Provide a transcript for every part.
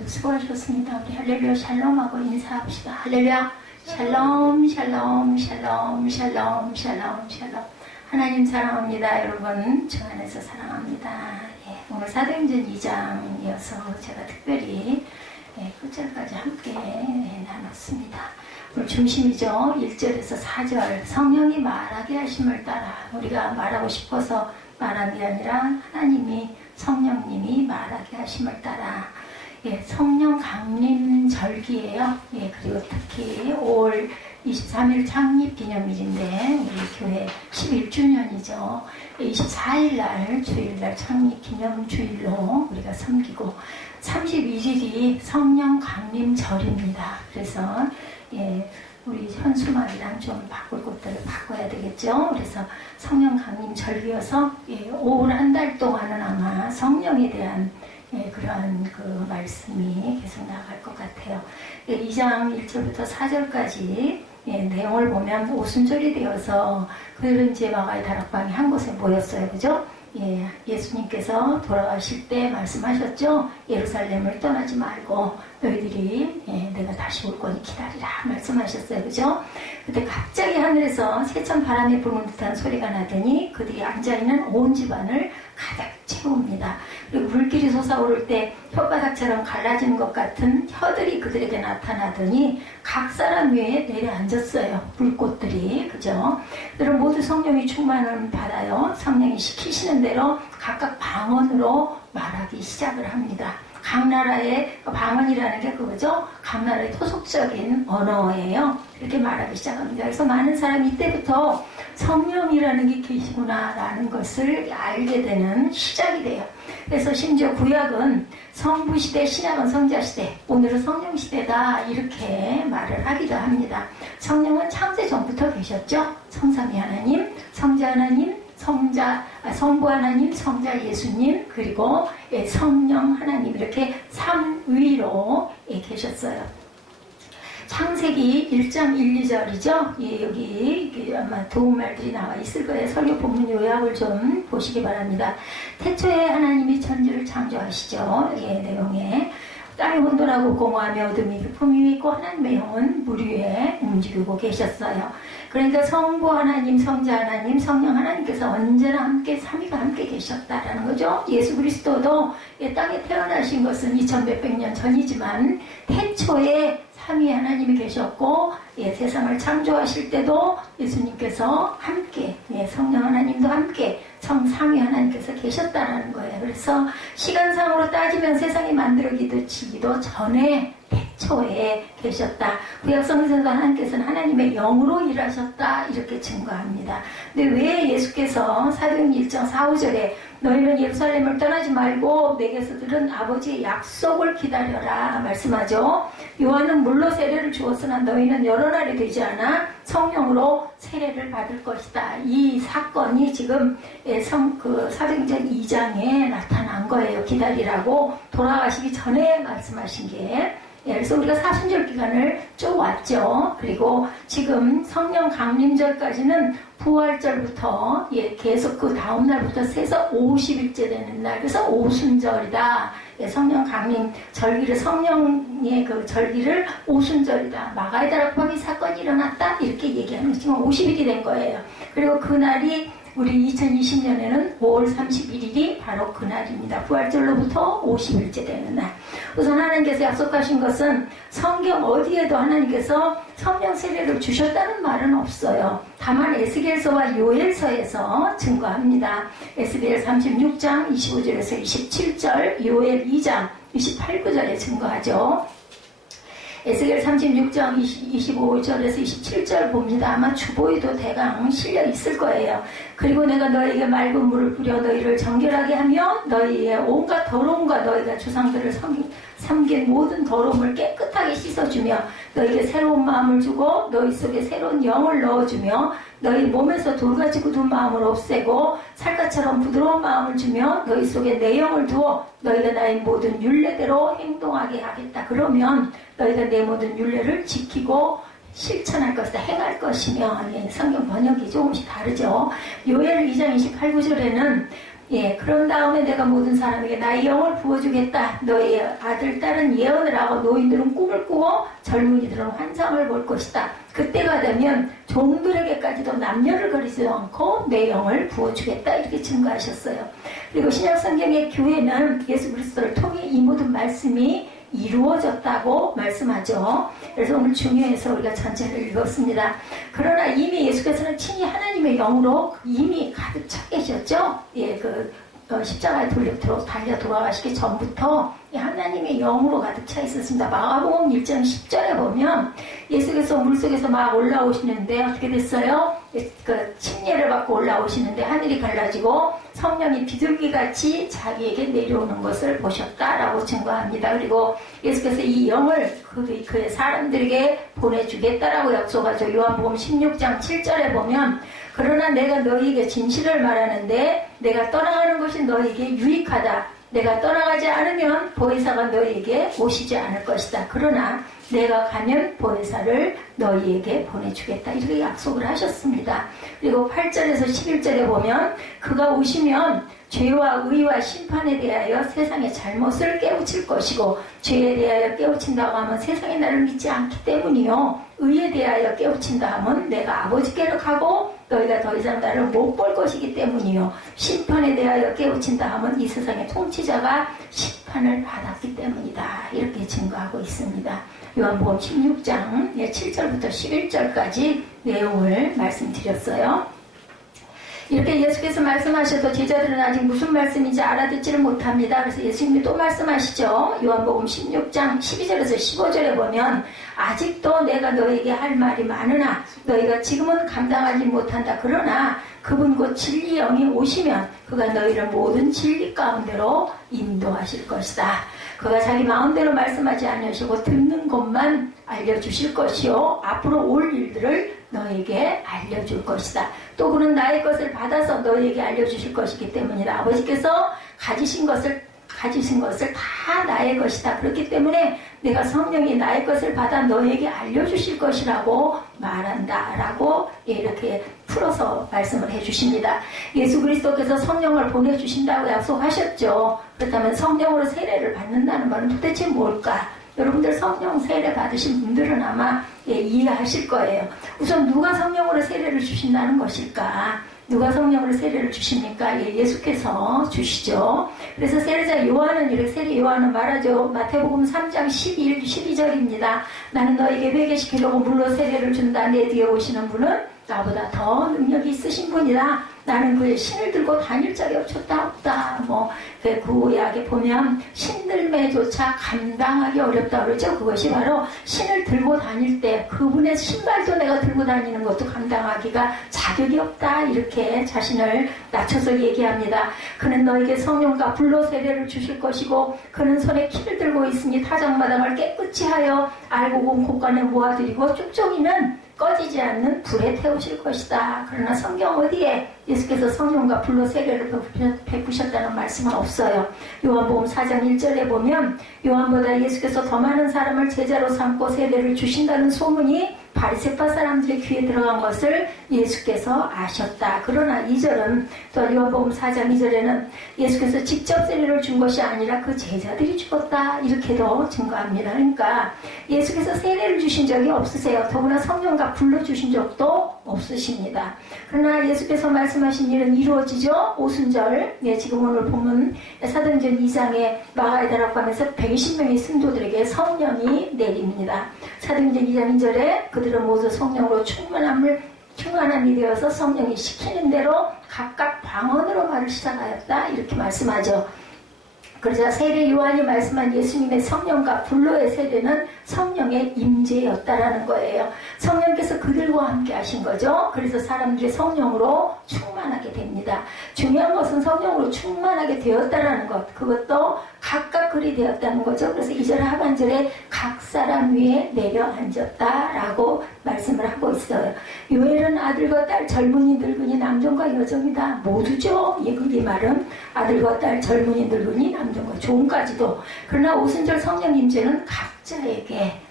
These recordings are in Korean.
오늘도 수고하셨습니다. 우리 할렐루야 샬롬하고 인사합시다. 할렐루야 샬롬 샬롬 샬롬 샬롬 샬롬 샬롬. 하나님 사랑합니다. 여러분 주 안에서 사랑합니다. 예, 오늘 사도행전 2장이어서 제가 특별히 끝절까지 함께 나눴습니다. 오늘 중심이죠. 1절에서 4절 성령이 말하게 하심을 따라 우리가 말하고 싶어서 말한 게 아니라 하나님이 성령님이 말하게 하심을 따라 성령 강림 절기예요. 그리고 특히 5월 23일 창립 기념일인데 우리 교회 11주년이죠. 24일 날 주일날 창립 기념 주일로 우리가 섬기고 31일이 성령 강림 절입니다. 그래서 우리 현수막이랑 좀 바꿀 것들을 바꿔야 되겠죠. 그래서 성령 강림 절기여서 5월 한 달 동안은 아마 성령에 대한 그러한 그 말씀이 계속 나갈 것 같아요. 2장 1절부터 4절까지 내용을 보면 오순절이 되어서 그들은 이제 마가의 다락방이 한 곳에 모였어요. 그죠? 예수님께서 돌아가실 때 말씀하셨죠. 예루살렘을 떠나지 말고 너희들이 내가 다시 올 거니 기다리라 말씀하셨어요. 그죠? 그때 갑자기 하늘에서 세찬 바람이 부는 듯한 소리가 나더니 그들이 앉아있는 온 집안을 가득 채웁니다. 그리고 불길이 솟아오를 때 혓바닥처럼 갈라지는 것 같은 혀들이 그들에게 나타나더니 각 사람 위에 내려앉았어요. 불꽃들이. 그죠? 그들은 모두 성령이 충만을 받아요. 성령이 시키시는 대로 각각 방언으로 말하기 시작을 합니다. 각 나라의 방언이라는 게 그거죠. 각 나라의 토속적인 언어예요. 이렇게 말하기 시작합니다. 그래서 많은 사람이 이때부터 성령이라는 게 계시구나 라는 것을 알게 되는 시작이 돼요. 그래서 심지어 구약은 성부시대, 신약은 성자시대, 오늘은 성령시대다 이렇게 말을 하기도 합니다. 성령은 창세 전부터 계셨죠. 성삼위 하나님, 성자 하나님, 성부 하나님, 성자 예수님, 그리고 성령 하나님 이렇게 삼위로 계셨어요. 창세기 1장 1, 2절이죠. 여기 아마 도움말들이 나와 있을 거예요. 설교 본문 요약을 좀 보시기 바랍니다. 태초에 하나님이 천지를 창조하시죠. 내용에 땅이 혼돈하고 공허하며 어둠이 풍이 있고 하나님의 영은 물 위에 움직이고 계셨어요. 그러니까 성부 하나님, 성자 하나님, 성령 하나님께서 언제나 함께 삼위가 함께 계셨다라는 거죠. 예수 그리스도도 이 땅에 태어나신 것은 2000몇백 년 전이지만 태초에 삼위 하나님이 계셨고 세상을 창조하실 때도 예수님께서 함께 성령 하나님도 함께 성삼위 하나님께서 계셨다라는 거예요. 그래서 시간상으로 따지면 세상이 만들어지기도 전에 태초에 계셨다. 구약성경에서 하나님께서는 하나님의 영으로 일하셨다 이렇게 증거합니다. 근데 왜 예수께서 사도행전 1장 4, 5절에 너희는 예루살렘을 떠나지 말고 내게서 들은 아버지의 약속을 기다려라 말씀하죠. 요한은 물로 세례를 주었으나 너희는 여러 날이 되지 않아 성령으로 세례를 받을 것이다. 이 사건이 지금 사도행전 2장에 나타난 거예요. 기다리라고 돌아가시기 전에 말씀하신 게. 그래서 우리가 사순절 기간을 쭉 왔죠. 그리고 지금 성령 강림절까지는 부활절부터 계속 그 다음날부터 세서 50일째 되는 날. 그래서 오순절이다. 성령 강림 절기를 성령의 그 절기를 오순절이다. 마가의 다락방이 사건이 일어났다. 이렇게 얘기하면 지금 50일이 된 거예요. 그리고 그날이 우리 2020년에는 5월 31일이 바로 그날입니다. 부활절로부터 50일째 되는 날. 우선 하나님께서 약속하신 것은 성경 어디에도 하나님께서 성령 세례를 주셨다는 말은 없어요. 다만 에스겔서와 요엘서에서 증거합니다. 에스겔 36장 25절에서 27절, 요엘 2장 28, 9절에 증거하죠. 에스겔 36장 25절에서 27절 봅니다. 아마 주보에도 대강 실려 있을 거예요. 그리고 내가 너에게 맑은 물을 뿌려 너희를 정결하게 하며 너희의 온갖 더러움과 너희가 주상들을 삼긴 모든 더러움을 깨끗하게 씻어주며 너희에게 새로운 마음을 주고 너희 속에 새로운 영을 넣어주며 너희 몸에서 돌같이 굳은 마음을 없애고 살갗처럼 부드러운 마음을 주며 너희 속에 내 영을 두어 너희가 나의 모든 율례대로 행동하게 하겠다. 그러면 너희가 내 모든 율례를 지키고 실천할 것이다. 행할 것이며 성경 번역이 조금씩 다르죠. 요엘 2장 28, 9절에는 예, 그런 다음에 내가 모든 사람에게 나의 영을 부어주겠다. 너의 아들, 딸은 예언을 하고 노인들은 꿈을 꾸고 젊은이들은 환상을 볼 것이다. 그때가 되면 종들에게까지도 남녀를 가리지 않고 내 영을 부어주겠다. 이렇게 증거하셨어요. 그리고 신약성경의 교회는 예수 그리스도를 통해 이 모든 말씀이 이루어졌다고 말씀하죠. 그래서 오늘 중요해서 우리가 전체를 읽었습니다. 그러나 이미 예수께서는 친히 하나님의 영으로 이미 가득 차 계셨죠. 예, 십자가에 달려 돌아가시기 전부터 하나님의 영으로 가득 차 있었습니다. 마가복음 1장 10절에 보면 예수께서 물속에서 막 올라오시는데 어떻게 됐어요? 그 침례를 받고 올라오시는데 하늘이 갈라지고 성령이 비둘기같이 자기에게 내려오는 것을 보셨다라고 증거합니다. 그리고 예수께서 이 영을 그의 사람들에게 보내주겠다라고 약속하죠. 요한복음 16장 7절에 보면 그러나 내가 너희에게 진실을 말하는데 내가 떠나가는 것이 너희에게 유익하다. 내가 떠나가지 않으면 보혜사가 너희에게 오시지 않을 것이다. 그러나 내가 가면 보혜사를 너희에게 보내주겠다. 이렇게 약속을 하셨습니다. 그리고 8절에서 11절에 보면 그가 오시면 죄와 의와 심판에 대하여 세상의 잘못을 깨우칠 것이고 죄에 대하여 깨우친다고 하면 세상이 나를 믿지 않기 때문이요. 의에 대하여 깨우친다 하면 내가 아버지께로 가고 너희가 더 이상 나를 못 볼 것이기 때문이요. 심판에 대하여 깨우친다 하면 이 세상의 통치자가 심판을 받았기 때문이다. 이렇게 증거하고 있습니다. 요한복음 16장 7절부터 11절까지 내용을 말씀드렸어요. 이렇게 예수께서 말씀하셔도 제자들은 아직 무슨 말씀인지 알아듣지를 못합니다. 그래서 예수님이 또 말씀하시죠. 요한복음 16장 12절에서 15절에 보면 아직도 내가 너에게 할 말이 많으나 너희가 지금은 감당하지 못한다. 그러나 그분 곧 진리 영이 오시면 그가 너희를 모든 진리 가운데로 인도하실 것이다. 그가 자기 마음대로 말씀하지 않으시고 듣는 것만 알려주실 것이요. 앞으로 올 일들을 너에게 알려줄 것이다. 또 그는 나의 것을 받아서 너에게 알려주실 것이기 때문이다. 아버지께서 가지신 것을 다 나의 것이다. 그렇기 때문에 내가 성령이 나의 것을 받아 너에게 알려주실 것이라고 말한다. 라고 이렇게 풀어서 말씀을 해주십니다. 예수 그리스도께서 성령을 보내주신다고 약속하셨죠. 그렇다면 성령으로 세례를 받는다는 말은 도대체 뭘까? 여러분들 성령 세례 받으신 분들은 아마 이해하실 거예요. 우선 누가 성령으로 세례를 주신다는 것일까? 누가 성령으로 세례를 주십니까? 예수께서 주시죠. 그래서 세례자 요한은 이렇게 세례 요한은 말하죠. 마태복음 3장 12절입니다. 나는 너에게 회개시키려고 물로 세례를 준다. 내 뒤에 오시는 분은 나보다 더 능력이 있으신 분이다. 나는 그의 신을 들고 다닐 자리 없다. 그 구약에 보면 신들매조차 감당하기 어렵다 그러죠. 그것이 바로 신을 들고 다닐 때 그분의 신발도 내가 들고 다니는 것도 감당하기가 자격이 없다. 이렇게 자신을 낮춰서 얘기합니다. 그는 너에게 성령과 불로 세례를 주실 것이고 그는 손에 키를 들고 있으니 타작마당을 깨끗이 하여 알고 온 곳간에 모아들이고 쭉종이는 꺼지지 않는 불에 태우실 것이다. 그러나 성경 어디에 예수께서 성령과 불로 세례를 베푸셨다는 말씀은 없어요. 요한복음 4장 1절에 보면 요한보다 예수께서 더 많은 사람을 제자로 삼고 세례를 주신다는 소문이 바리새파 사람들의 귀에 들어간 것을 예수께서 아셨다. 그러나 2절은 또 요한복음 4장 2절에는 예수께서 직접 세례를 준 것이 아니라 그 제자들이 주었다. 이렇게도 증거합니다. 그러니까 예수께서 세례를 주신 적이 없으세요. 더구나 성령과 불로 주신 적도 없으십니다. 그러나 예수께서 말씀하신 일은 이루어지죠. 오순절, 지금 오늘 보면 사도행전 2장에 마가에다라고 하면서 120명의 승도들에게 성령이 내립니다. 사도행전 2장 2절에 그들은 모두 성령으로 충만함이 되어서 성령이 시키는 대로 각각 방언으로 말을 시작하였다. 이렇게 말씀하죠. 그러자 세례 요한이 말씀한 예수님의 성령과 불로의 세례는 성령의 임재였다라는 거예요. 성령께서 그들과 함께 하신 거죠. 그래서 사람들이 성령으로 충만하게 됩니다. 중요한 것은 성령으로 충만하게 되었다라는 것. 그것도 각각 그리 되었다는 거죠. 그래서 2절 하반절에 각 사람 위에 내려앉았다라고 말씀을 하고 있어요. 요엘은 아들과 딸, 젊은이, 늙은이, 남종과 여종이다. 모두죠. 이 말은 아들과 딸, 젊은이, 늙은이, 남종과 종까지도. 그러나 오순절 성령 임재는 각자에게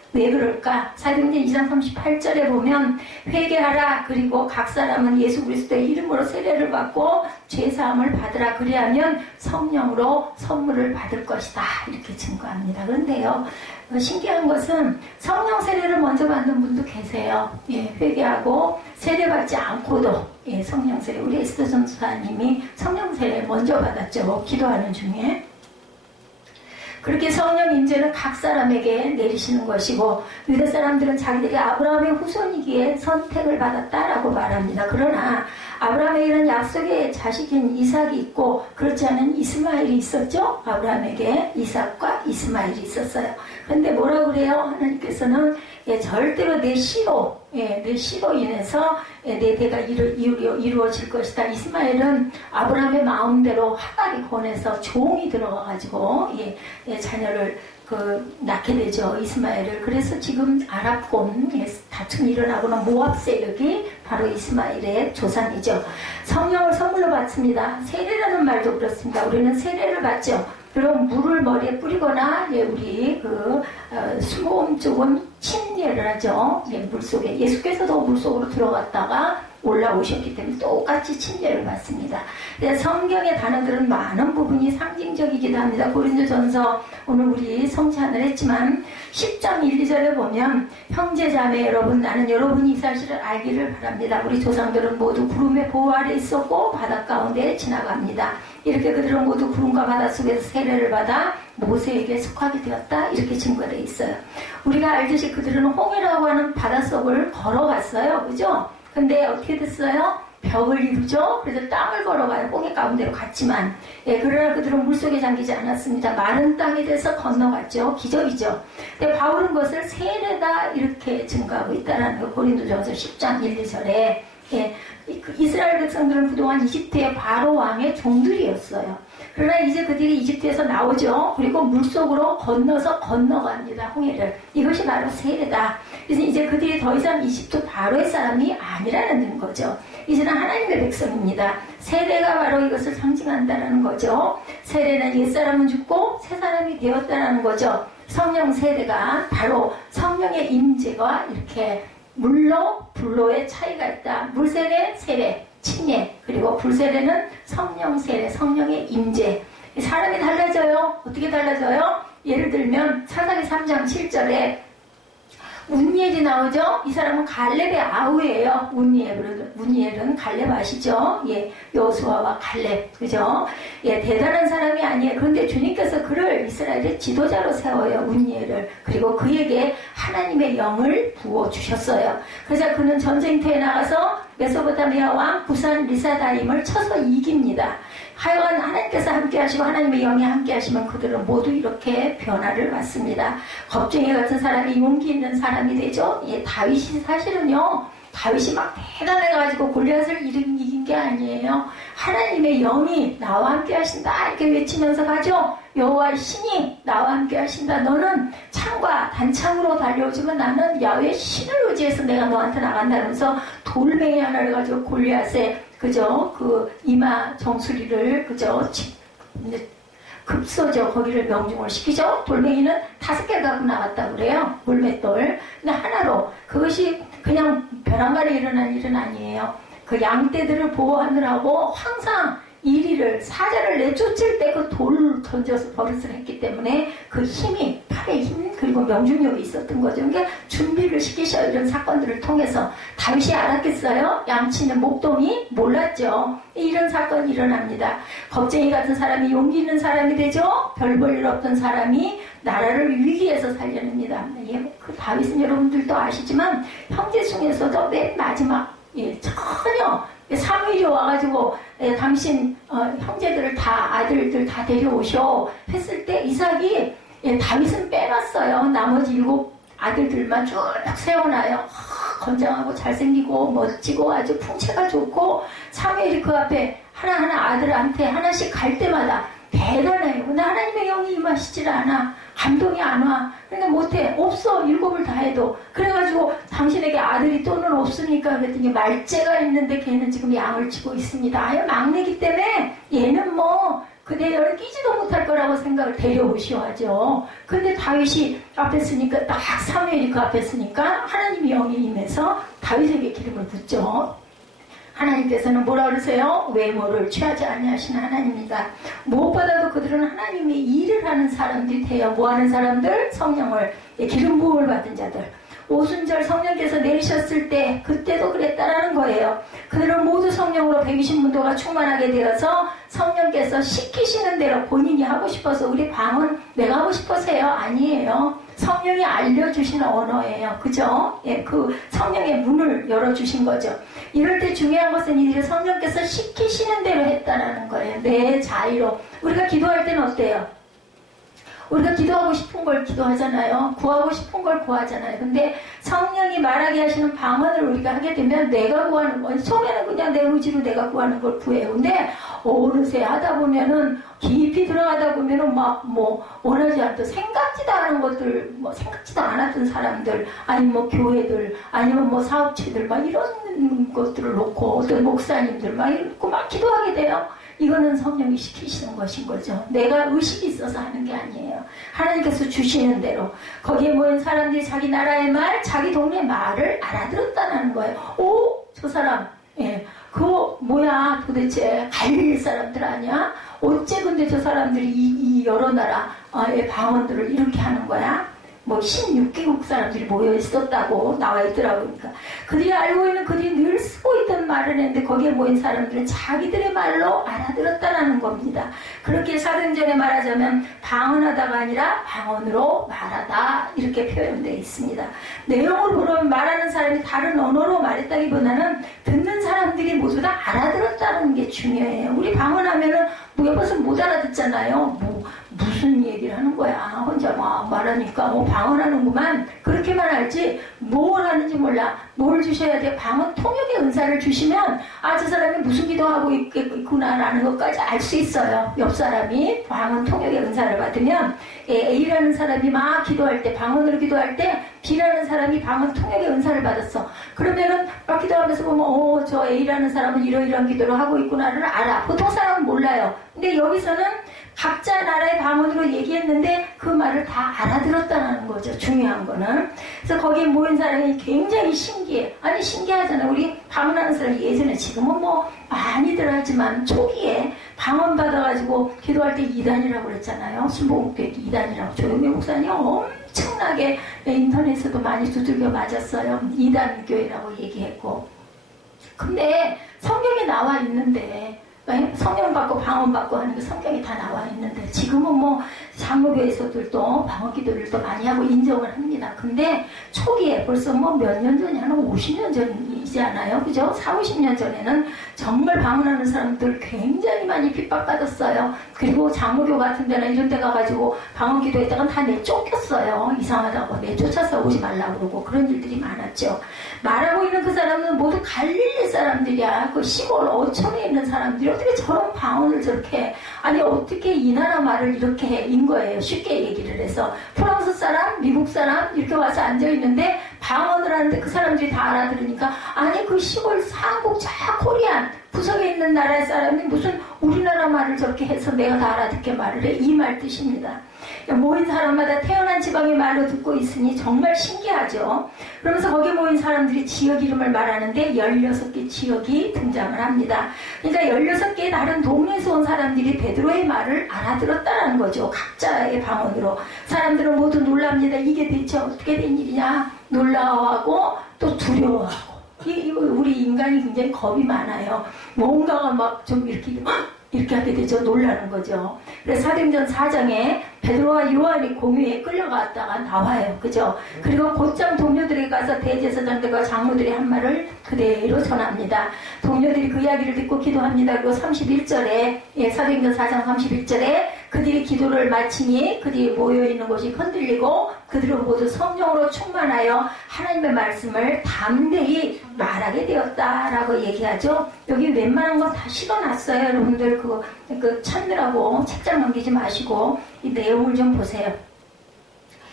왜 그럴까? 사도행전 2장 38절에 보면 회개하라. 그리고 각 사람은 예수 그리스도의 이름으로 세례를 받고 죄사함을 받으라. 그리하면 성령으로 선물을 받을 것이다. 이렇게 증거합니다. 그런데요, 신기한 것은 성령 세례를 먼저 받는 분도 계세요. 예, 회개하고 세례받지 않고도 성령 세례. 우리 에스더 전도사님이 성령 세례 먼저 받았죠. 기도하는 중에. 그렇게 성령 임재는 각 사람에게 내리시는 것이고 유대 사람들은 자기들이 아브라함의 후손이기에 선택을 받았다라고 말합니다. 그러나 아브라함에게는 약속의 자식인 이삭이 있고 그렇지 않은 이스마엘이 있었죠. 아브라함에게 이삭과 이스마엘이 있었어요. 그런데 뭐라고 그래요? 하나님께서는 절대로 내 씨로 인해서 내 대가 이루어질 것이다. 이스마엘은 아브라함의 마음대로 하갈이 권해서 종이 들어가가지고 자녀를 낳게 되죠. 이스마엘을. 그래서 지금 아랍권 다툼이 일어나고는 모압 세력이 바로 이스마엘의 조상이죠. 성령을 선물로 받습니다. 세례라는 말도 그렇습니다. 우리는 세례를 받죠. 그럼 물을 머리에 뿌리거나 우리 수모음 쪽은 침례를 하죠. 물속에. 예수께서도 물속으로 들어갔다가 올라오셨기 때문에 똑같이 침례를 받습니다. 성경의 단어들은 많은 부분이 상징적이기도 합니다. 고린도전서 오늘 우리 성찬을 했지만 10장 1, 2절에 보면 형제자매 여러분, 나는 여러분이 이 사실을 알기를 바랍니다. 우리 조상들은 모두 구름의 보호 아래 있었고 바다 가운데 지나갑니다. 이렇게 그들은 모두 구름과 바다 속에서 세례를 받아 모세에게 속하게 되었다. 이렇게 증거되어 있어요. 우리가 알듯이 그들은 홍해라고 하는 바닷속을 걸어갔어요. 그죠? 근데 어떻게 됐어요? 벽을 이루죠? 그래서 땅을 걸어가요. 홍해 가운데로 갔지만. 그러나 그들은 물속에 잠기지 않았습니다. 마른 땅에 대해서 건너갔죠. 기적이죠. 근데 바울은 그것을 세례다 이렇게 증거하고 있다는 거. 고린도전서 10장 1, 2절에. 이스라엘 백성들은 그동안 이집트의 바로 왕의 종들이었어요. 그러나 이제 그들이 이집트에서 나오죠. 그리고 물속으로 건너갑니다. 홍해를. 이것이 바로 세례다. 그래서 이제 그들이 더 이상 이집트 바로의 사람이 아니라는 거죠. 이제는 하나님의 백성입니다. 세례가 바로 이것을 상징한다는 거죠. 세례는 옛사람은 죽고 새사람이 되었다는 거죠. 성령 세례가 바로 성령의 임재가 이렇게 물로 불로의 차이가 있다. 물세례, 세례, 침례, 그리고 불세례는 성령 세례, 성령의 임재. 사람이 달라져요. 어떻게 달라져요? 예를 들면 사사기 3장 7절에 운니엘이 나오죠. 이 사람은 갈렙의 아우예요. 운니엘은 갈렙 아시죠? 여호수아와 갈렙, 그죠? 대단한 사람이 아니에요. 그런데 주님께서 그를 이스라엘의 지도자로 세워요. 운니엘을. 그리고 그에게 하나님의 영을 부어 주셨어요. 그래서 그는 전쟁터에 나가서 메소포타미아 왕 구산 리사다임을 쳐서 이깁니다. 하여간 하나님께서 함께 하시고 하나님의 영이 함께 하시면 그들은 모두 이렇게 변화를 받습니다. 겁쟁이 같은 사람이 용기 있는 사람이 되죠. 다윗이 사실은요, 다윗이 막 대단해가지고 골리앗을 이긴 게 아니에요. 하나님의 영이 나와 함께 하신다 이렇게 외치면서 가죠. 여호와의 신이 나와 함께 하신다. 너는 창과 단창으로 달려오지만 나는 야훼의 신을 의지해서 내가 너한테 나간다면서 돌멩이 하나를 가지고 골리앗의 그 이마 정수리를 급소죠. 거기를 명중을 시키죠. 돌멩이는 5개 갖고 나갔다고 그래요. 물맷돌. 근데 하나로. 그것이 그냥 벼랑간에 일어난 일은 아니에요. 그 양떼들을 보호하느라고 항상 사자를 내쫓을 때 그 돌을 던져서 버릇을 했기 때문에 그 힘이, 팔의 힘, 그리고 명중력이 있었던 거죠. 그러니까 준비를 시키셔. 이런 사건들을 통해서. 다윗이 알았겠어요? 양치는 목동이 몰랐죠. 이런 사건이 일어납니다. 겁쟁이 같은 사람이 용기 있는 사람이 되죠. 별 볼 일 없던 사람이 나라를 위기에서 살려냅니다. 그 다윗은 여러분들도 아시지만 형제 중에서도 맨 마지막 전혀 사무엘이 와가지고 당신 형제들을 다 아들들 다 데려오셔 했을 때 이삭이 다윗은 빼놨어요. 나머지 7 아들들만 쭉 세워놔요. 건장하고 잘생기고 멋지고 아주 풍채가 좋고 사무엘이 그 앞에 하나하나 아들한테 하나씩 갈 때마다 대단해요. 근데 하나님의 영이 임하시질 않아. 감동이 안 와. 그러니까 못해. 없어. 7을 다 해도. 그래가지고 당신에게 아들이 또는 없습니까? 그랬더니 말째가 있는데 걔는 지금 양을 치고 있습니다. 아예 막내기 때문에 얘는 뭐 그 대열을 끼지도 못할 거라고 생각을 데려오시오 하죠. 근데 다윗이 앞에 쓰니까 딱 사무엘이 그 앞에 쓰니까 하나님의 영이 임해서 다윗에게 기름을 붓죠. 하나님께서는 뭐라 그러세요? 외모를 취하지 아니하시는 하나님이다. 무엇보다도 그들은 하나님의 일을 하는 사람들이 돼요. 뭐하는 사람들? 성령을 기름 부음을 받은 자들. 오순절 성령께서 내리셨을 때 그때도 그랬다라는 거예요. 그들은 모두 성령으로 120문도가 충만하게 되어서 성령께서 시키시는 대로 본인이 하고 싶어서 우리 방은 내가 하고 싶어서요? 아니에요. 성령이 알려주신 언어예요. 그죠? 예, 그 성령의 문을 열어주신 거죠. 이럴 때 중요한 것은 이들이 성령께서 시키시는 대로 했다라는 거예요. 내 자유로. 우리가 기도할 때는 어때요? 우리가 기도하고 싶은 걸 기도하잖아요. 구하고 싶은 걸 구하잖아요. 근데 성령이 말하게 하시는 방언을 우리가 하게 되면 내가 구하는 건 처음에는 그냥 내 의지로 내가 구하는 걸 구해요. 근데 어느새 하다 보면은 깊이 들어가다 보면은 막 뭐 원하지 않던 생각지도 않은 것들, 뭐 생각지도 않았던 사람들, 아니면 뭐 교회들, 아니면 뭐 사업체들 막 이런 것들을 놓고 어떤 목사님들 막 이렇게 막 기도하게 돼요. 이거는 성령이 시키시는 것인 거죠. 내가 의식이 있어서 하는 게 아니에요. 하나님께서 주시는 대로. 거기에 모인 사람들이 자기 나라의 말, 자기 동네 말을 알아들었다는 거예요. 오, 저 사람, 예, 그거 뭐야 도대체 갈릴리 사람들 아니야? 어째 근데 저 사람들이 이 여러 나라의 방언들을 이렇게 하는 거야? 뭐 16개국 사람들이 모여 있었다고 나와 있더라고요. 그러니까 그들이 알고 있는 그들이 늘 쓰고 있던 말을 했는데 거기에 모인 사람들은 자기들의 말로 알아들었다는 겁니다. 그렇게 사도행전에 말하자면 방언하다가 아니라 방언으로 말하다 이렇게 표현되어 있습니다. 내용을 보면 말하는 사람이 다른 언어로 말했다기보다는 듣는 사람들이 모두 다 알아들었다는 게 중요해요. 우리 방언하면은 뭐 옆에서 못 알아듣잖아요. 무슨 얘기를 하는 거야. 혼자 막 말하니까 방언하는구만. 그렇게만 알지 뭘 하는지 몰라. 뭘 주셔야 돼? 방언 통역의 은사를 주시면 저 사람이 무슨 기도하고 있구나라는 것까지 알 수 있어요. 옆 사람이 방언 통역의 은사를 받으면 A라는 사람이 막 기도할 때 방언으로 기도할 때 B라는 사람이 방언 통역의 은사를 받았어. 그러면은 막 기도하면서 보면 저 A라는 사람은 이러이러한 기도를 하고 있구나를 알아. 보통 사람은 몰라요. 근데 여기서는 각자 나라의 방언으로 얘기했는데 그 말을 다 알아들었다는 거죠. 중요한 거는. 그래서 거기에 모인 사람이 굉장히 신기해. 아니 신기하잖아요. 우리 방언하는 사람이 예전에 지금은 뭐 많이들 하지만 초기에 방언 받아가지고 기도할 때 이단이라고 그랬잖아요. 순복음교회 이단이라고. 조용히 목사님 엄청나게 인터넷에서도 많이 두들겨 맞았어요. 이단교회라고 얘기했고. 근데 성경에 나와 있는데 성령 받고 방언 받고 하는 게 성경에 다 나와 있는데 지금은 뭐 장로교에서들도 방언 기도를 또 많이 하고 인정을 합니다. 근데 초기에 벌써 뭐 몇 년 전이 한 50년 전이지 않아요? 그죠? 40, 50년 전에는 정말 방언하는 사람들 굉장히 많이 핍박받았어요. 그리고 장로교 같은 데나 이런 데 가가지고 방언 기도했다가 다 내쫓겼어요. 이상하다고 내쫓아서 오지 말라고 그러고 그런 일들이 많았죠. 말하고 있는 그 사람은 모두 갈릴리 사람들이야. 그 시골 어촌에 있는 사람들이 어떻게 저런 방언을 저렇게 아니 어떻게 이 나라 말을 이렇게 해인 거예요. 쉽게 얘기를 해서 프랑스 사람, 미국 사람 이렇게 와서 앉아있는데 방언을 하는데 그 사람들이 다 알아들으니까 아니 그 시골 한국 저 코리안 구석에 있는 나라의 사람이 무슨 우리나라 말을 저렇게 해서 내가 다 알아듣게 말을 해. 이 말 뜻입니다. 모인 사람마다 태어난 지방의 말로 듣고 있으니 정말 신기하죠. 그러면서 거기에 모인 사람들이 지역 이름을 말하는데 16개 지역이 등장을 합니다. 그러니까 16개의 다른 동네에서 온 사람들이 베드로의 말을 알아들었다는 거죠. 각자의 방언으로. 사람들은 모두 놀랍니다. 이게 대체 어떻게 된 일이냐. 놀라워하고 또 두려워하고. 우리 인간이 굉장히 겁이 많아요. 뭔가가 막 좀 이렇게 하게 되죠. 놀라는 거죠. 그래서 사도행전 4장에 베드로와 요한이 공유에 끌려갔다가 나와요. 그죠? 그리고 곧장 동료들에게 가서 대제사장들과 장로들이 한 말을 그대로 전합니다. 동료들이 그 이야기를 듣고 기도합니다. 그리고 31절에 사도행전 4장 31절에 그들이 기도를 마치니 그들이 모여있는 곳이 흔들리고 그들은 모두 성령으로 충만하여 하나님의 말씀을 담대히 말하게 되었다라고 얘기하죠. 여기 웬만한 건 다 실어놨어요. 여러분들 그 찾느라고 책장 넘기지 마시고 이 내용을 좀 보세요.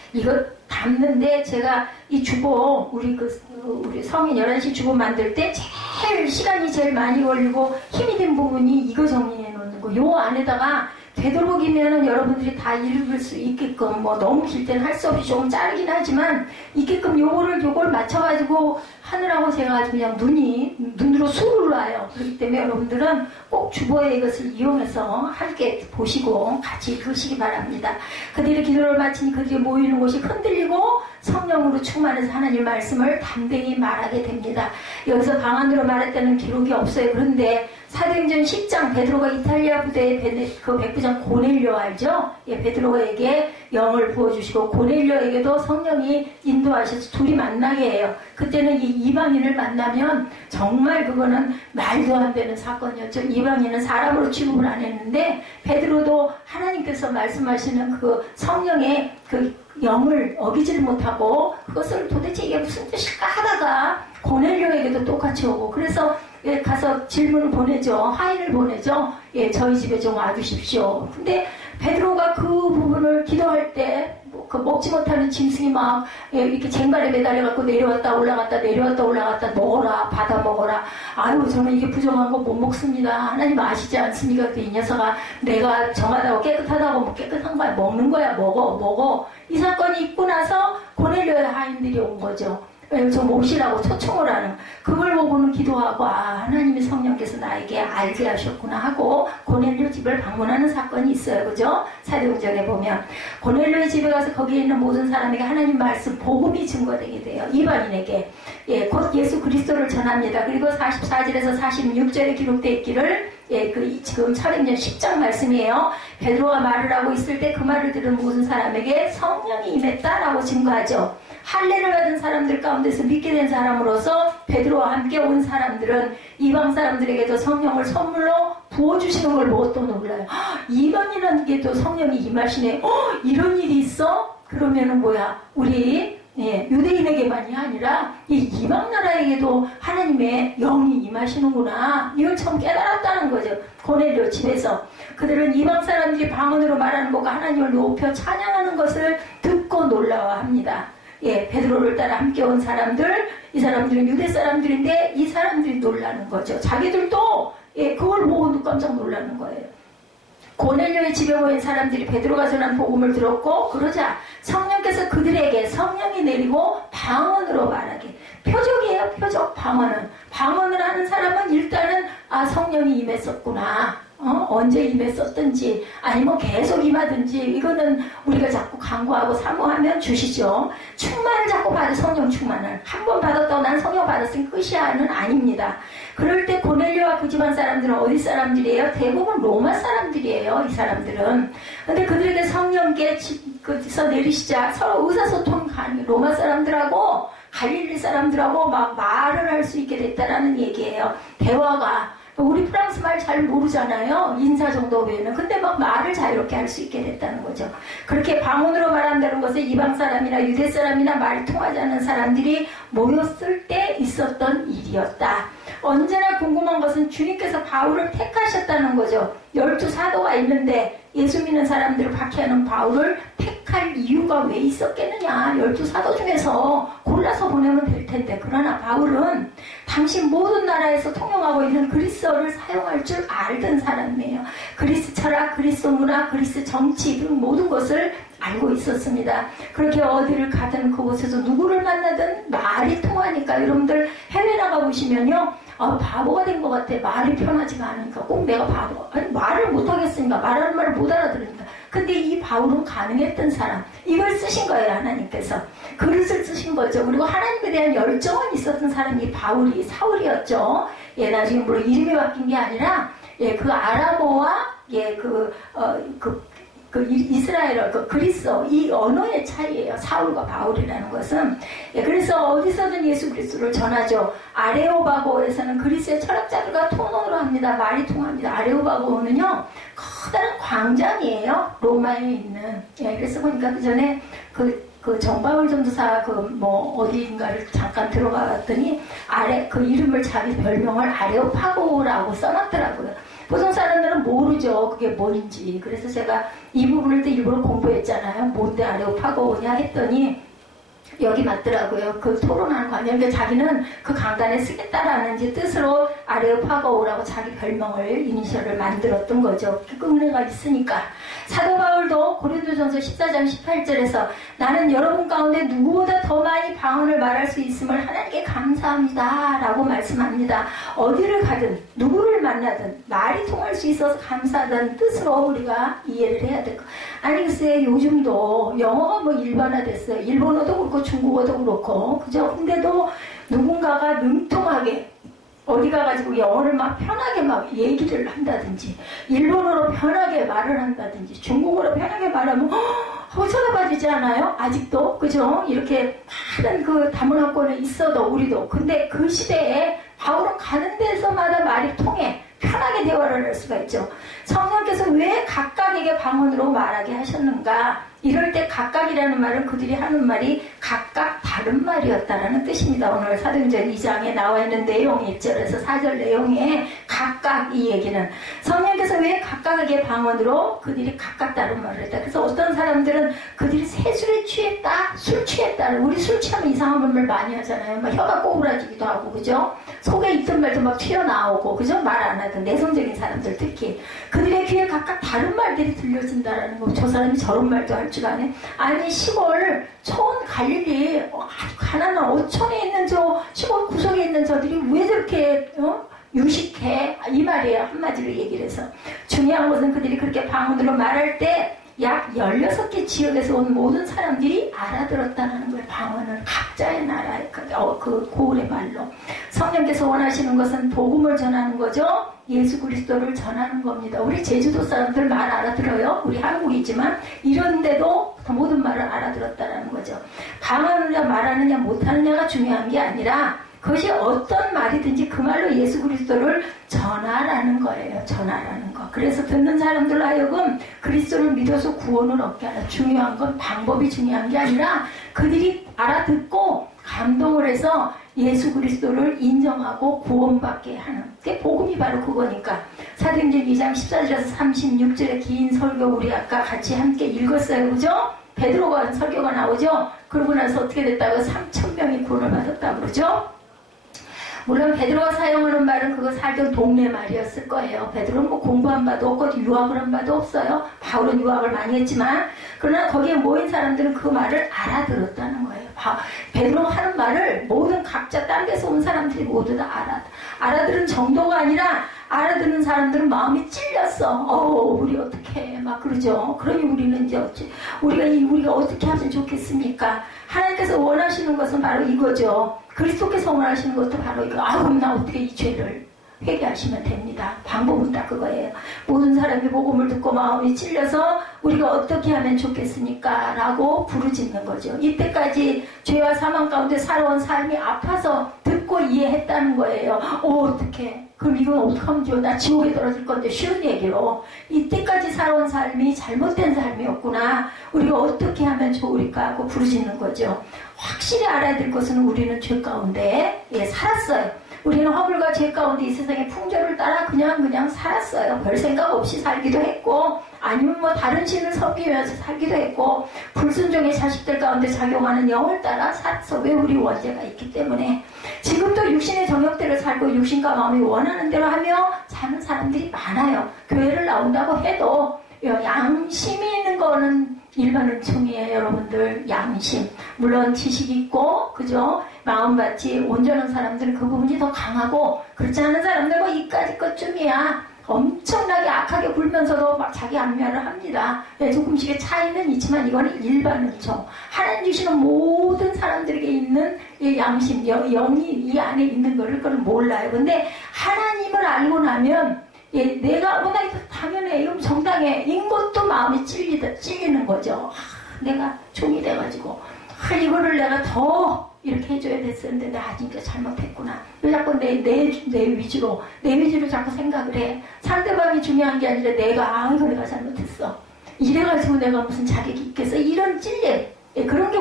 이거 담는데 제가 이 주보, 우리 성인 11시 주보 만들 때 시간이 제일 많이 걸리고 힘이 든 부분이 이거 정리해 놓는 거. 요 안에다가 되도록이면은 여러분들이 다 읽을 수 있게끔, 뭐 너무 길 때는 할 수 없이 조금 자르긴 하지만 있게끔 요걸 맞춰가지고 하느라고 제가 아주 그냥 눈으로 술을 놔요. 그렇기 때문에 여러분들은 꼭 주보에 이것을 이용해서 함께 보시고 같이 읽으시기 바랍니다. 그들의 기도를 마치니 그들이 모이는 곳이 흔들리고 성령으로 충만해서 하나님 말씀을 담대히 말하게 됩니다. 여기서 방언으로 말했다는 기록이 없어요. 그런데 사도행전 10장 베드로가 이탈리아 부대의 그 백부장 고넬료 알죠? 예, 베드로에게 영을 부어주시고 고넬료에게도 성령이 인도하셔서 둘이 만나게 해요. 그때는 이 이방인을 만나면 정말 그거는 말도 안 되는 사건이었죠. 이방인은 사람으로 취급을 안 했는데 베드로도 하나님께서 말씀하시는 그 성령의 그 영을 어기지를 못하고 그것을 도대체 이게 무슨 뜻일까 하다가 고넬료에게도 똑같이 오고 그래서 예, 가서 질문을 보내죠. 하인을 보내죠. 예, 저희 집에 좀 와주십시오. 근데 베드로가 그 부분을 기도할 때 그 먹지 못하는 짐승이 막 예, 이렇게 쟁반에 매달려갖고 내려왔다 올라갔다 내려왔다 올라갔다 먹어라 받아 먹어라. 아유 저는 이게 부정한 거 못 먹습니다. 하나님 아시지 않습니까? 이 녀석아 내가 정하다고 깨끗하다고 뭐 깨끗한 거야 먹는 거야 먹어. 이 사건이 있고 나서 고넬료의 하인들이 온 거죠. 저 모시라고 초청을 하는 그걸 보고는 기도하고 하나님의 성령께서 나에게 알게 하셨구나 하고 고넬료 집을 방문하는 사건이 있어요. 그죠? 사도행전에 보면 고넬료의 집에 가서 거기에 있는 모든 사람에게 하나님 말씀 복음이 증거되게 돼요. 이방인에게 예, 곧 예수 그리스도를 전합니다. 그리고 44절에서 46절에 기록되어 있기를 예, 지금 사도행전 10장 말씀이에요. 베드로가 말을 하고 있을 때 그 말을 들은 모든 사람에게 성령이 임했다라고 증거하죠. 할례를 받은 사람들 가운데서 믿게 된 사람으로서 베드로와 함께 온 사람들은 이방 사람들에게도 성령을 선물로 부어주시는 걸 보고 또 놀라요. 이방이라는 게 또 성령이 임하시네. 이런 일이 있어? 그러면은 뭐야? 우리 예, 유대인에게만이 아니라 이 이방 나라에게도 하나님의 영이 임하시는구나. 이걸 처음 깨달았다는 거죠. 고넬료 집에서. 그들은 이방 사람들이 방언으로 말하는 것과 하나님을 높여 찬양하는 것을 듣고 놀라워합니다. 예, 베드로를 따라 함께 온 사람들, 이 사람들은 유대 사람들인데 이 사람들이 놀라는 거죠. 자기들도 예, 그걸 보고 깜짝 놀라는 거예요. 고넬료의 집에 모인 사람들이 베드로가 전한 복음을 들었고 그러자 성령께서 그들에게 성령이 내리고 방언으로 말하게. 표적이에요. 표적. 방언을 하는 사람은 일단은 성령이 임했었구나. 언제 임했었든지 아니면 계속 임하든지 이거는 우리가 자꾸 간구하고 사모하면 주시죠. 충만을 자꾸 받아. 성령 충만을 한 번 받았다고 난 성령 받았으니 끝이야는 아닙니다. 그럴 때 고넬료와 그 집안 사람들은 어디 사람들이에요? 대부분 로마 사람들이에요. 이 사람들은. 근데 그들에게 성령께서 내리시자 서로 의사소통이 가능해요. 로마 사람들하고 갈릴리 사람들하고 막 말을 할 수 있게 됐다라는 얘기예요. 대화가. 우리 프랑스 말 잘 모르잖아요. 인사 정도 외에는. 근데 막 말을 자유롭게 할 수 있게 됐다는 거죠. 그렇게 방언으로 말한다는 것은 이방 사람이나 유대 사람이나 말이 통하지 않는 사람들이 모였을 때 있었던 일이었다. 언제나 궁금한 것은 주님께서 바울을 택하셨다는 거죠. 12사도가 있는데 예수 믿는 사람들을 박해하는 바울을 택할 이유가 왜 있었겠느냐. 12사도 중에서 골라서 보내면 될 텐데. 그러나 바울은 당시 모든 나라에서 통용하고 있는 그리스어를 사용할 줄 알던 사람이에요. 그리스 철학, 그리스 문화, 그리스 정치 등 모든 것을 알고 있었습니다. 그렇게 어디를 가든 그곳에서 누구를 만나든 말이 통하니까 여러분들 해외 나가보시면요. 바보가 된 것 같아. 말이 편하지가 않으니까 꼭 내가 바보. 아니 말을 못하겠으니까 말하는 말을 못 알아들으니까. 근데 이 바울은 가능했던 사람. 이걸 쓰신 거예요. 하나님께서. 그릇을 쓰신 거죠. 그리고 하나님에 대한 열정은 있었던 사람이 사울이었죠. 예, 나중에 물론 이름이 바뀐 게 아니라 예, 그 아람어와 예, 이스라엘어, 그리스어, 이 언어의 차이예요. 사울과 바울이라는 것은. 예, 그래서 어디서든 예수 그리스도를 전하죠. 아레오바고에서는 그리스의 철학자들과 통언을 합니다. 말이 통합니다. 아레오바고는요, 커다란 광장이에요. 로마에 있는. 예, 그래서 보니까 그 전에 그 정바울 전도사 어디인가를 잠깐 들어가 봤더니 그 이름을 자기 별명을 아레오파고라고 써놨더라고요. 보통 사람들은 모르죠. 그게 뭔지. 그래서 제가 이 부분을 또 일부러 공부했잖아요. 뭔데 아레오파고냐 했더니 여기 맞더라고요. 그 토론하는 관념. 그러니까 자기는 그 강단에 쓰겠다라는 이제 뜻으로 아레오파고라고 자기 별명을 이니셜을 만들었던 거죠. 그 은혜가 있으니까. 사도 바울도 고린도전서 14장 18절에서 나는 여러분 가운데 누구보다 더 많이 방언을 말할 수 있음을 하나님께 감사합니다 라고 말씀합니다. 어디를 가든 누구를 만나든 말이 통할 수 있어서 감사하다는 뜻으로 우리가 이해를 해야 될 거. 아니 글쎄 요즘도 영어가 뭐 일반화됐어요. 일본어도 그렇고 중국어도 그렇고 그죠? 근데도 누군가가 능통하게 어디 가가지고 영어를 막 편하게 막 얘기를 한다든지 일본어로 편하게 말을 한다든지 중국어로 편하게 말하면 쳐다봐지지 않아요? 아직도 그죠? 이렇게 많은 그 다문화권에 있어도 우리도 근데 그 시대에 바울은 가는 데서마다 말이 통해 편하게 대화를 할 수가 있죠. 성령께서 왜 각각에게 방언으로 말하게 하셨는가? 이럴 때 각각이라는 말은 그들이 하는 말이 각각 다른 말이었다라는 뜻입니다. 오늘 사도행전 2장에 나와 있는 내용 1절에서 4절 내용에 각각 이 얘기는 성령께서 왜 각각에게 방언으로 그들이 각각 다른 말을 했다. 그래서 어떤 사람들은 그들이 세술에 취했다, 술 취했다. 우리 술 취하면 이상한 말 많이 하잖아요. 막 혀가 꼬부라지기도 하고 그죠? 속에 있던 말도 막 튀어나오고 그죠? 말 안 하던 내성적인 사람들 특히 그들의 귀에 각각 다른 말들이 들려진다라는 거. 저 사람이 저런 말도 할 줄 아네. 아니 시골 촌 갈릴리 아주 가난한 어촌에 있는 저 시골 구석에 있는 저들이 왜 저렇게 유식해? 이 말이에요. 한마디로 얘기를 해서 중요한 것은 그들이 그렇게 방언으로 말할 때 약 16개 지역에서 온 모든 사람들이 알아들었다는 거예요. 방언을 각자의 나라의 그 고을의 말로. 성령께서 원하시는 것은 복음을 전하는 거죠. 예수 그리스도를 전하는 겁니다. 우리 제주도 사람들 말 알아들어요. 우리 한국이지만 이런데도 모든 말을 알아들었다는 거죠. 방언을 말하느냐 못하느냐가 중요한 게 아니라 그것이 어떤 말이든지 그 말로 예수 그리스도를 전하라는 거예요. 전하라는 거. 그래서 듣는 사람들로 하여금 그리스도를 믿어서 구원을 얻게 하라. 중요한 건 방법이 중요한 게 아니라 그들이 알아듣고 감동을 해서 예수 그리스도를 인정하고 구원받게 하는 게 복음이 바로 그거니까. 사도행전 2장 14절에서 36절의 긴 설교 우리 아까 같이 함께 읽었어요. 그죠? 베드로가 한 설교가 나오죠? 그러고 나서 어떻게 됐다고 3,000명이 구원을 받았다고 그러죠? 물론 베드로가 사용하는 말은 그거 살던 동네 말이었을 거예요. 베드로는 뭐 공부한 바도 없고 유학을 한 바도 없어요. 바울은 유학을 많이 했지만 그러나 거기에 모인 사람들은 그 말을 알아들었다는 거예요. 베드로가 하는 말을 모든 각자 딴 데서 온 사람들이 모두 다 알아들은 정도가 아니라 알아듣는 사람들은 마음이 찔렸어. 우리 어떻게 막 그러죠. 그러니 우리는 이제 우리가 어떻게 하면 좋겠습니까? 하나님께서 원하시는 것은 바로 이거죠. 그리스도께서 원하시는 것도 바로 이거. 그럼 나 어떻게 이 죄를 회개하시면 됩니다. 방법은 다 그거예요. 모든 사람이 복음을 듣고 마음이 찔려서 우리가 어떻게 하면 좋겠습니까? 라고 부르짖는 거죠. 이때까지 죄와 사망 가운데 살아온 삶이 아파서 듣고 이해했다는 거예요. 어떡해. 그럼 이건 어떡하면 좋아? 나 지옥에 떨어질 건데. 쉬운 얘기로 이때까지 살아온 삶이 잘못된 삶이었구나. 우리가 어떻게 하면 좋을까 하고 부르짖는 거죠. 확실히 알아야 될 것은 우리는 죄 가운데 살았어요. 우리는 허물과 죄 가운데 이 세상의 풍조를 따라 그냥 살았어요. 별 생각 없이 살기도 했고 아니면 뭐 다른 신을 섬기면서 살기도 했고 불순종의 자식들 가운데 작용하는 영을 따라 살았어. 왜 우리 원죄가 있기 때문에. 지금도 육신의 정욕대로 살고 육신과 마음이 원하는 대로 하며 사는 사람들이 많아요. 교회를 나온다고 해도 양심이 있는 거는 일반 은총이에요. 여러분들 양심. 물론 지식 있고 그죠? 마음밭이 온전한 사람들은 그 부분이 더 강하고 그렇지 않은 사람들은 뭐 이까짓 것쯤이야. 엄청나게 악하게 굴면서도 막 자기 안면을 합니다. 조금씩의 차이는 있지만 이거는 일반 은총. 하나님 주시는 모든 사람들에게 있는 이 양심, 영이 이 안에 있는 거를 그걸 몰라요. 근데 하나님을 알고 나면 내가 나 이거 당연해. 이건 정당해. 인 것도 마음이 찔리는 거죠. 내가 종이 돼가지고 이거를 내가 더 이렇게 해줘야 됐었는데 나 진짜 잘못했구나. 왜 자꾸 내 위주로 자꾸 생각을 해. 상대방이 중요한 게 아니라 이거 내가 잘못했어. 이래가지고 내가 무슨 자격이 있겠어. 이런 찔림. 그런 게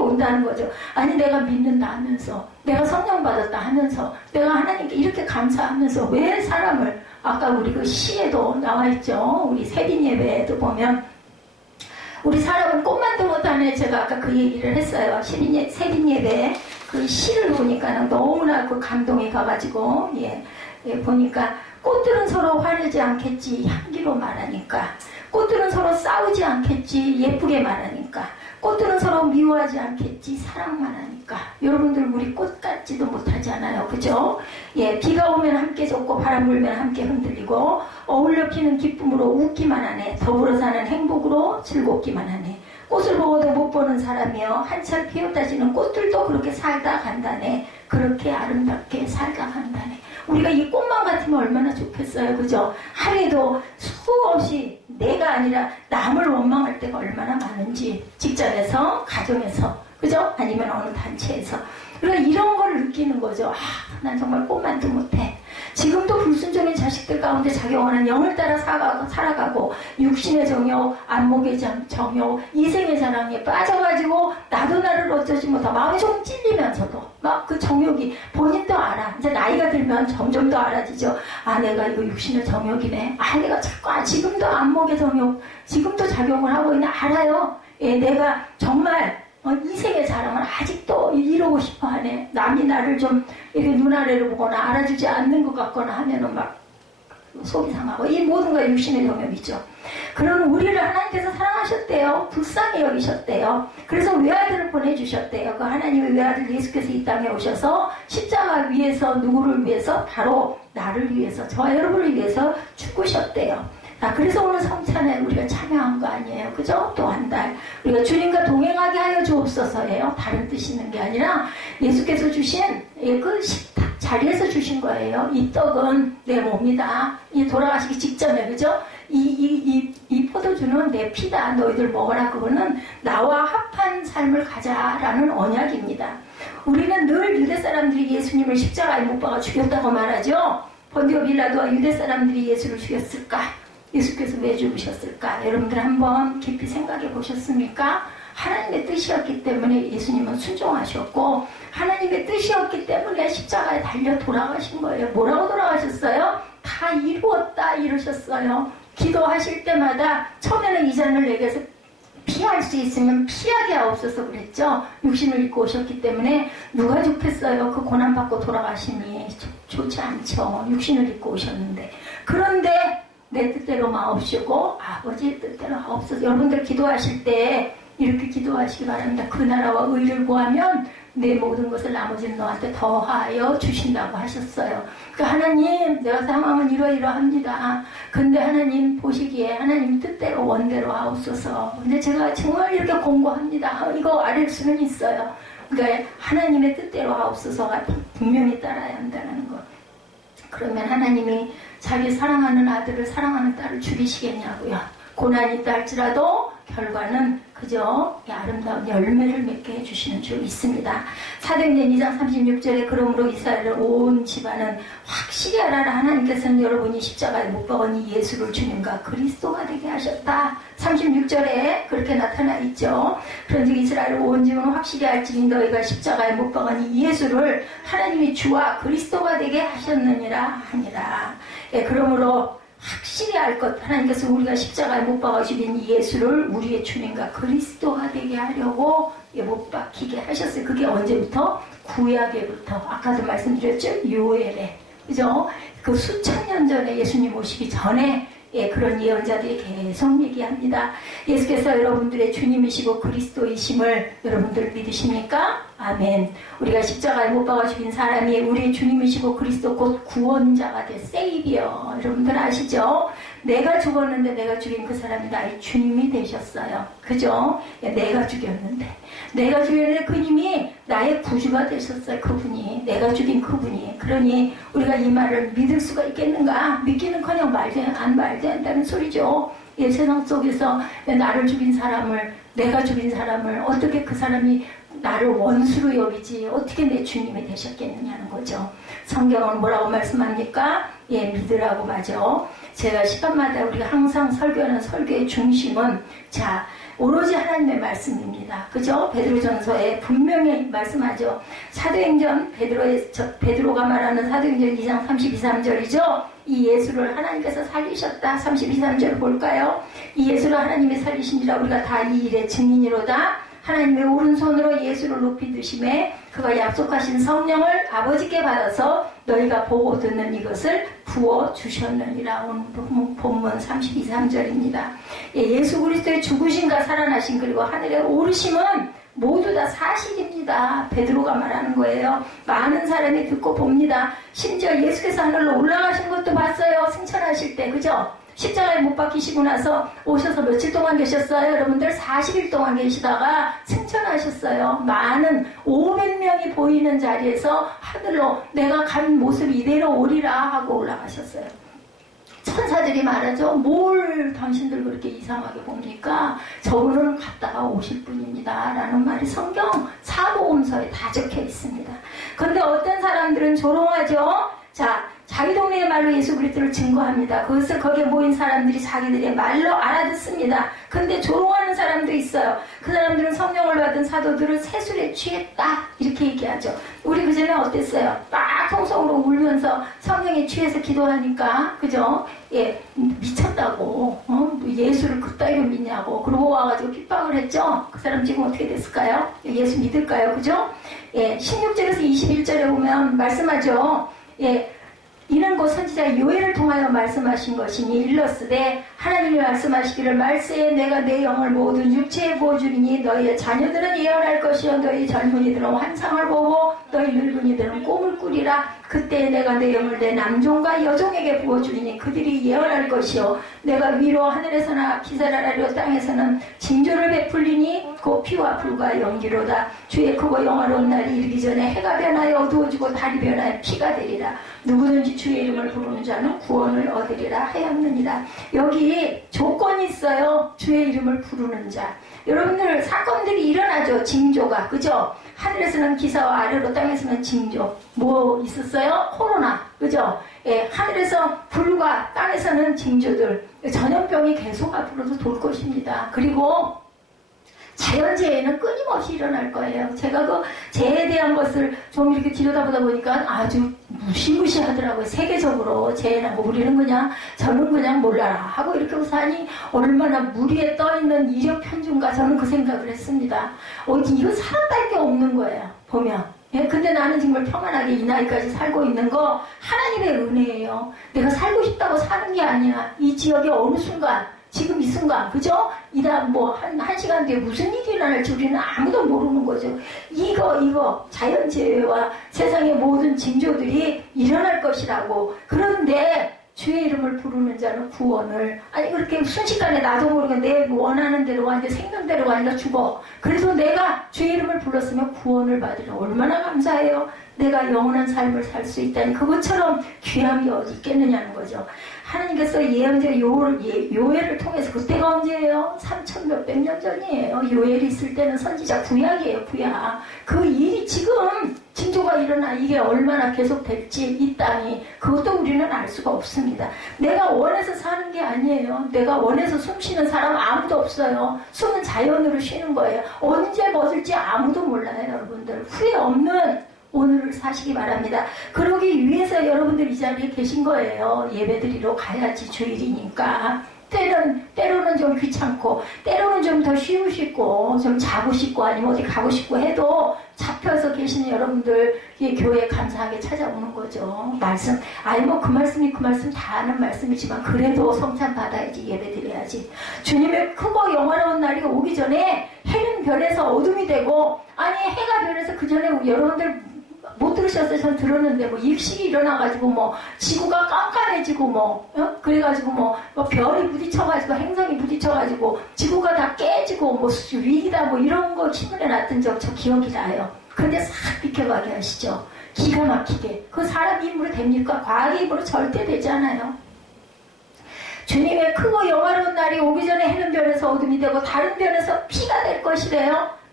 온다는 거죠. 아니 내가 믿는다 하면서 내가 성령 받았다 하면서 내가 하나님께 이렇게 감사하면서 왜 사람을 아까 우리 그 시에도 나와 있죠. 우리 세빈 예배에도 보면 우리 사람은 꽃만도 못하네. 제가 아까 그 얘기를 했어요. 세빈 예배에 그 시를 보니까는 너무나 그 감동이 가가지고 보니까 꽃들은 서로 화내지 않겠지 향기로 말하니까 꽃들은 서로 싸우지 않겠지 예쁘게 말하니까 꽃들은 서로 미워하지 않겠지 사랑만 하니까 여러분들 우리 꽃 같지도 못하잖아요. 그죠? 비가 오면 함께 젖고 바람 불면 함께 흔들리고 어울려 피는 기쁨으로 웃기만 하네. 더불어 사는 행복으로 즐겁기만 하네. 꽃을 보고도 못 보는 사람이여 한철 피었다지는 꽃들도 그렇게 살다 간다네. 그렇게 아름답게 살다 간다네. 우리가 이 꽃만 같으면 얼마나 좋겠어요. 그죠? 하루에도 수없이 내가 아니라 남을 원망할 때가 얼마나 많은지 직장에서 가정에서 그죠? 아니면 어느 단체에서 그러니까 이런 걸 느끼는 거죠. 난 정말 꽃만도 못해. 지금도 불순종의 자식들 가운데 작용하는 영을 따라 살아가고 육신의 정욕, 안목의 정욕, 이생의 사랑에 빠져가지고 나도 나를 어쩌지 못하고 마음이 좀 찔리면서도 막 그 정욕이 본인도 알아. 이제 나이가 들면 점점 더 알아지죠. 내가 이거 육신의 정욕이네. 내가 자꾸 지금도 안목의 정욕, 지금도 작용을 하고 있는 알아요. 내가 정말 이생의 사랑을 아직도 이루고 싶어 하네. 남이 나를 좀 이렇게 눈아래를 보거나 알아주지 않는 것 같거나 하면은 막 속이 상하고 이 모든 거 육신의 영역이죠. 그런 우리를 하나님께서 사랑하셨대요. 불쌍히 여기셨대요. 그래서 외아들을 보내주셨대요. 그 하나님의 외아들 예수께서 이 땅에 오셔서 십자가 위에서 누구를 위해서? 바로 나를 위해서 저와 여러분을 위해서 죽으셨대요. 그래서 오늘 성찬에 우리가 참여한 거 아니에요. 그죠? 또 한 달. 우리가 주님과 동행하게 하여 주옵소서예요. 다른 뜻이 있는 게 아니라 예수께서 주신 그 식탁 자리에서 주신 거예요. 이 떡은 내 몸이다. 이 돌아가시기 직전에, 그죠? 이 포도주는 내 피다. 너희들 먹어라. 그거는 나와 합한 삶을 가자라는 언약입니다. 우리는 늘 유대 사람들이 예수님을 십자가에 못 박아 죽였다고 말하죠. 본디오 빌라도와 유대 사람들이 예수를 죽였을까? 예수께서 왜 죽으셨을까? 여러분들 한번 깊이 생각해 보셨습니까? 하나님의 뜻이었기 때문에 예수님은 순종하셨고 하나님의 뜻이었기 때문에 십자가에 달려 돌아가신 거예요. 뭐라고 돌아가셨어요? 다 이루었다 이러셨어요. 기도하실 때마다 처음에는 이 잔을 내게서 피할 수 있으면 피하게 하옵소서 그랬죠. 육신을 입고 오셨기 때문에 누가 좋겠어요. 그 고난받고 돌아가시니 좋지 않죠. 육신을 입고 오셨는데. 그런데 내 뜻대로 마옵시고 아버지의 뜻대로 하옵소서. 여러분들 기도하실 때 이렇게 기도하시기 바랍니다. 그 나라와 의를 구하면 내 모든 것을 나머지는 너한테 더하여 주신다고 하셨어요. 그러니까 하나님 내가 상황은 이러이러합니다. 근데 하나님 보시기에 하나님 뜻대로 원대로 하옵소서. 근데 제가 정말 이렇게 공고합니다. 이거 아릴 수는 있어요. 그러니까 하나님의 뜻대로 하옵소서가 분명히 따라야 한다는 것. 그러면 하나님이 자기 사랑하는 아들을 사랑하는 딸을 죽이시겠냐고요. 고난이 있다 할지라도 결과는 그저 아름다운 열매를 맺게 해주시는 줄 있습니다. 사도행전 2장 36절에 그러므로 이스라엘의 온 집안은 확실히 알아라. 하나님께서는 여러분이 십자가에 못 박으니 예수를 주님과 그리스도가 되게 하셨다. 36절에 그렇게 나타나 있죠. 그런즉 이스라엘 온 집안은 확실히 알지니 너희가 십자가에 못 박으니 예수를 하나님이 주와 그리스도가 되게 하셨느니라 하니라. 그러므로 확실히 알 것, 하나님께서 우리가 십자가에 못 박아주신 예수를 우리의 주님과 그리스도가 되게 하려고 못 박히게 하셨어요. 그게 언제부터? 구약에부터. 아까도 말씀드렸죠? 요엘에. 그죠? 그 수천 년 전에 예수님 오시기 전에 그런 예언자들이 계속 얘기합니다. 예수께서 여러분들의 주님이시고 그리스도이심을 여러분들 믿으십니까? 아멘. 우리가 십자가에 못 박아 죽인 사람이 우리의 주님이시고 그리스도 곧 구원자가 될 세이비어. 여러분들 아시죠? 내가 죽었는데 내가 죽인 그 사람이 나의 주님이 되셨어요. 그죠? 내가 죽였는데 그님이 나의 구주가 되셨어요. 그분이. 내가 죽인 그분이. 그러니 우리가 이 말을 믿을 수가 있겠는가? 믿기는커녕 안 말도 한다는 소리죠. 세상 속에서 나를 죽인 사람을, 내가 죽인 사람을 어떻게 그 사람이 나를 원수로 여기지 어떻게 내 주님이 되셨겠느냐는 거죠. 성경은 뭐라고 말씀합니까? 믿으라고 맞죠. 제가 시간마다 우리가 항상 설교하는 설교의 중심은 오로지 하나님의 말씀입니다. 그죠? 베드로전서에 분명히 말씀하죠. 사도행전 베드로가 말하는 사도행전 2장 32, 3절이죠. 이 예수를 하나님께서 살리셨다. 32, 3절 볼까요? 이 예수를 하나님이 살리신지라 우리가 다 이 일의 증인이로다. 하나님의 오른손으로 예수를 높이 드심에 그가 약속하신 성령을 아버지께 받아서 너희가 보고 듣는 이것을 부어주셨느니라. 오늘 본문 32, 3절입니다. 예수 그리스도의 죽으심과 살아나심 그리고 하늘에 오르심은 모두 다 사실입니다. 베드로가 말하는 거예요. 많은 사람이 듣고 봅니다. 심지어 예수께서 하늘로 올라가신 것도 봤어요. 승천하실 때. 그죠? 십자가에 못 박히시고 나서 오셔서 며칠 동안 계셨어요? 여러분들 40일 동안 계시다가 승천하셨어요. 많은 500명이 보이는 자리에서 하늘로 내가 간 모습 이대로 오리라 하고 올라가셨어요. 천사들이 말하죠. 뭘 당신들 그렇게 이상하게 봅니까? 저분은 갔다가 오실 분입니다. 라는 말이 성경 사복음서에 다 적혀 있습니다. 그런데 어떤 사람들은 조롱하죠. 자, 자기 동네의 말로 예수 그리스도를 증거합니다. 그것을 거기에 모인 사람들이 자기들의 말로 알아듣습니다. 근데 조롱하는 사람도 있어요. 그 사람들은 성령을 받은 사도들을 세술에 취했다 이렇게 얘기하죠. 우리 그전에 어땠어요? 막 통성으로 울면서 성령에 취해서 기도하니까 그죠? 예, 미쳤다고 예수를 그따위로 믿냐고 그러고 와가지고 핍박을 했죠. 그 사람 지금 어떻게 됐을까요? 예수 믿을까요? 그죠? 예, 16절에서 21절에 보면 말씀하죠. 예, 이는 곧 선지자 요엘을 통하여 말씀하신 것이니 일렀으되 하나님이 말씀하시기를 말세에 내가 내 영을 모든 육체에 부어주리니 너희의 자녀들은 예언할 것이요 너희 젊은이들은 환상을 보고 너희 늙은이들은 꿈을 꾸리라. 그때 내가 내 영을 내 남종과 여종에게 부어주리니 그들이 예언할 것이요 내가 위로 하늘에서나 기사를 하려 땅에서는 징조를 베풀리니 곧 피와 불과 연기로다. 주의 크고 영화로운 날이 이르기 전에 해가 변하여 어두워지고 달이 변하여 피가 되리라. 누구든지 주의 이름을 부르는 자는 구원을 얻으리라 하였느니라. 여기 조건이 있어요. 주의 이름을 부르는 자. 여러분들 사건들이 일어나죠. 징조가. 그죠? 하늘에서는 기사와 아래로 땅에서는 징조. 뭐 있었어요? 코로나. 그죠? 예, 하늘에서 불과 땅에서는 징조들. 전염병이 계속 앞으로도 돌 것입니다. 그리고 자연재해는 끊임없이 일어날 거예요. 제가 그 재해에 대한 것을 좀 이렇게 들여다보다 보니까 아주 무시무시하더라고요. 세계적으로 재해나 뭐 우리는 그냥 저는 그냥 몰라라 하고 이렇게 우산이 얼마나 물 위에 떠있는 이력 편중가 저는 그 생각을 했습니다. 이거 사람밖에 없는 거예요. 보면. 예, 근데 나는 정말 평안하게 이 나이까지 살고 있는 거 하나님의 은혜예요. 내가 살고 싶다고 사는 게 아니야. 이 지역의 어느 순간 지금 이 순간, 그죠? 이다 한 시간 뒤에 무슨 일이 일어날지 우리는 아무도 모르는 거죠. 이거 자연재해와 세상의 모든 징조들이 일어날 것이라고. 그런데 주의 이름을 부르는 자는 구원을, 아니 그렇게 순식간에 나도 모르게 내 원하는 대로 아니라 생명대로 아니라 죽어. 그래서 내가 주의 이름을 불렀으면 구원을 받으려. 얼마나 감사해요. 내가 영원한 삶을 살 수 있다니 그것처럼 귀함이 어디 있겠느냐는 거죠. 하나님께서 예언자 요엘을 통해서, 그때가 언제예요? 3천 몇백 년 전이에요. 요엘이 있을 때는 선지자 구약이에요. 구약. 그 일이 지금 징조가 일어나 이게 얼마나 계속될지 이 땅이, 그것도 우리는 알 수가 없습니다. 내가 원해서 사는 게 아니에요. 내가 원해서 숨 쉬는 사람 아무도 없어요. 숨은 자연으로 쉬는 거예요. 언제 멎을지 아무도 몰라요. 여러분들 후회 없는 오늘을 사시기 바랍니다. 그러기 위해서 여러분들 이 자리에 계신 거예요. 예배드리러 가야지 주일이니까. 때로는 좀 귀찮고, 때로는 좀 더 쉬고 싶고, 좀 자고 싶고, 아니면 어디 가고 싶고 해도 잡혀서 계시는 여러분들, 교회에 감사하게 찾아오는 거죠. 말씀, 그 말씀이 그 말씀 다 아는 말씀이지만, 그래도 성찬 받아야지, 예배 드려야지. 주님의 크고 영화로운 날이 오기 전에 해는 변해서 어둠이 되고, 아니, 해가 변해서 그 전에 여러분들 못 들으셨어요? 전 들었는데, 일식이 일어나가지고, 지구가 깜깜해지고, 그래가지고, 별이 부딪혀가지고, 행성이 부딪혀가지고, 지구가 다 깨지고, 위기다, 이런 거 신문에 났던 저 기억이 나요. 근데 싹 비켜가게 하시죠. 기가 막히게. 그 사람 힘으로 됩니까? 과학의 힘으로 절대 되지 않아요. 주님의 크고 영화로운 날이 오기 전에 해는 변해서 어둠이 되고, 다른 변해서 피가 될 것이래요.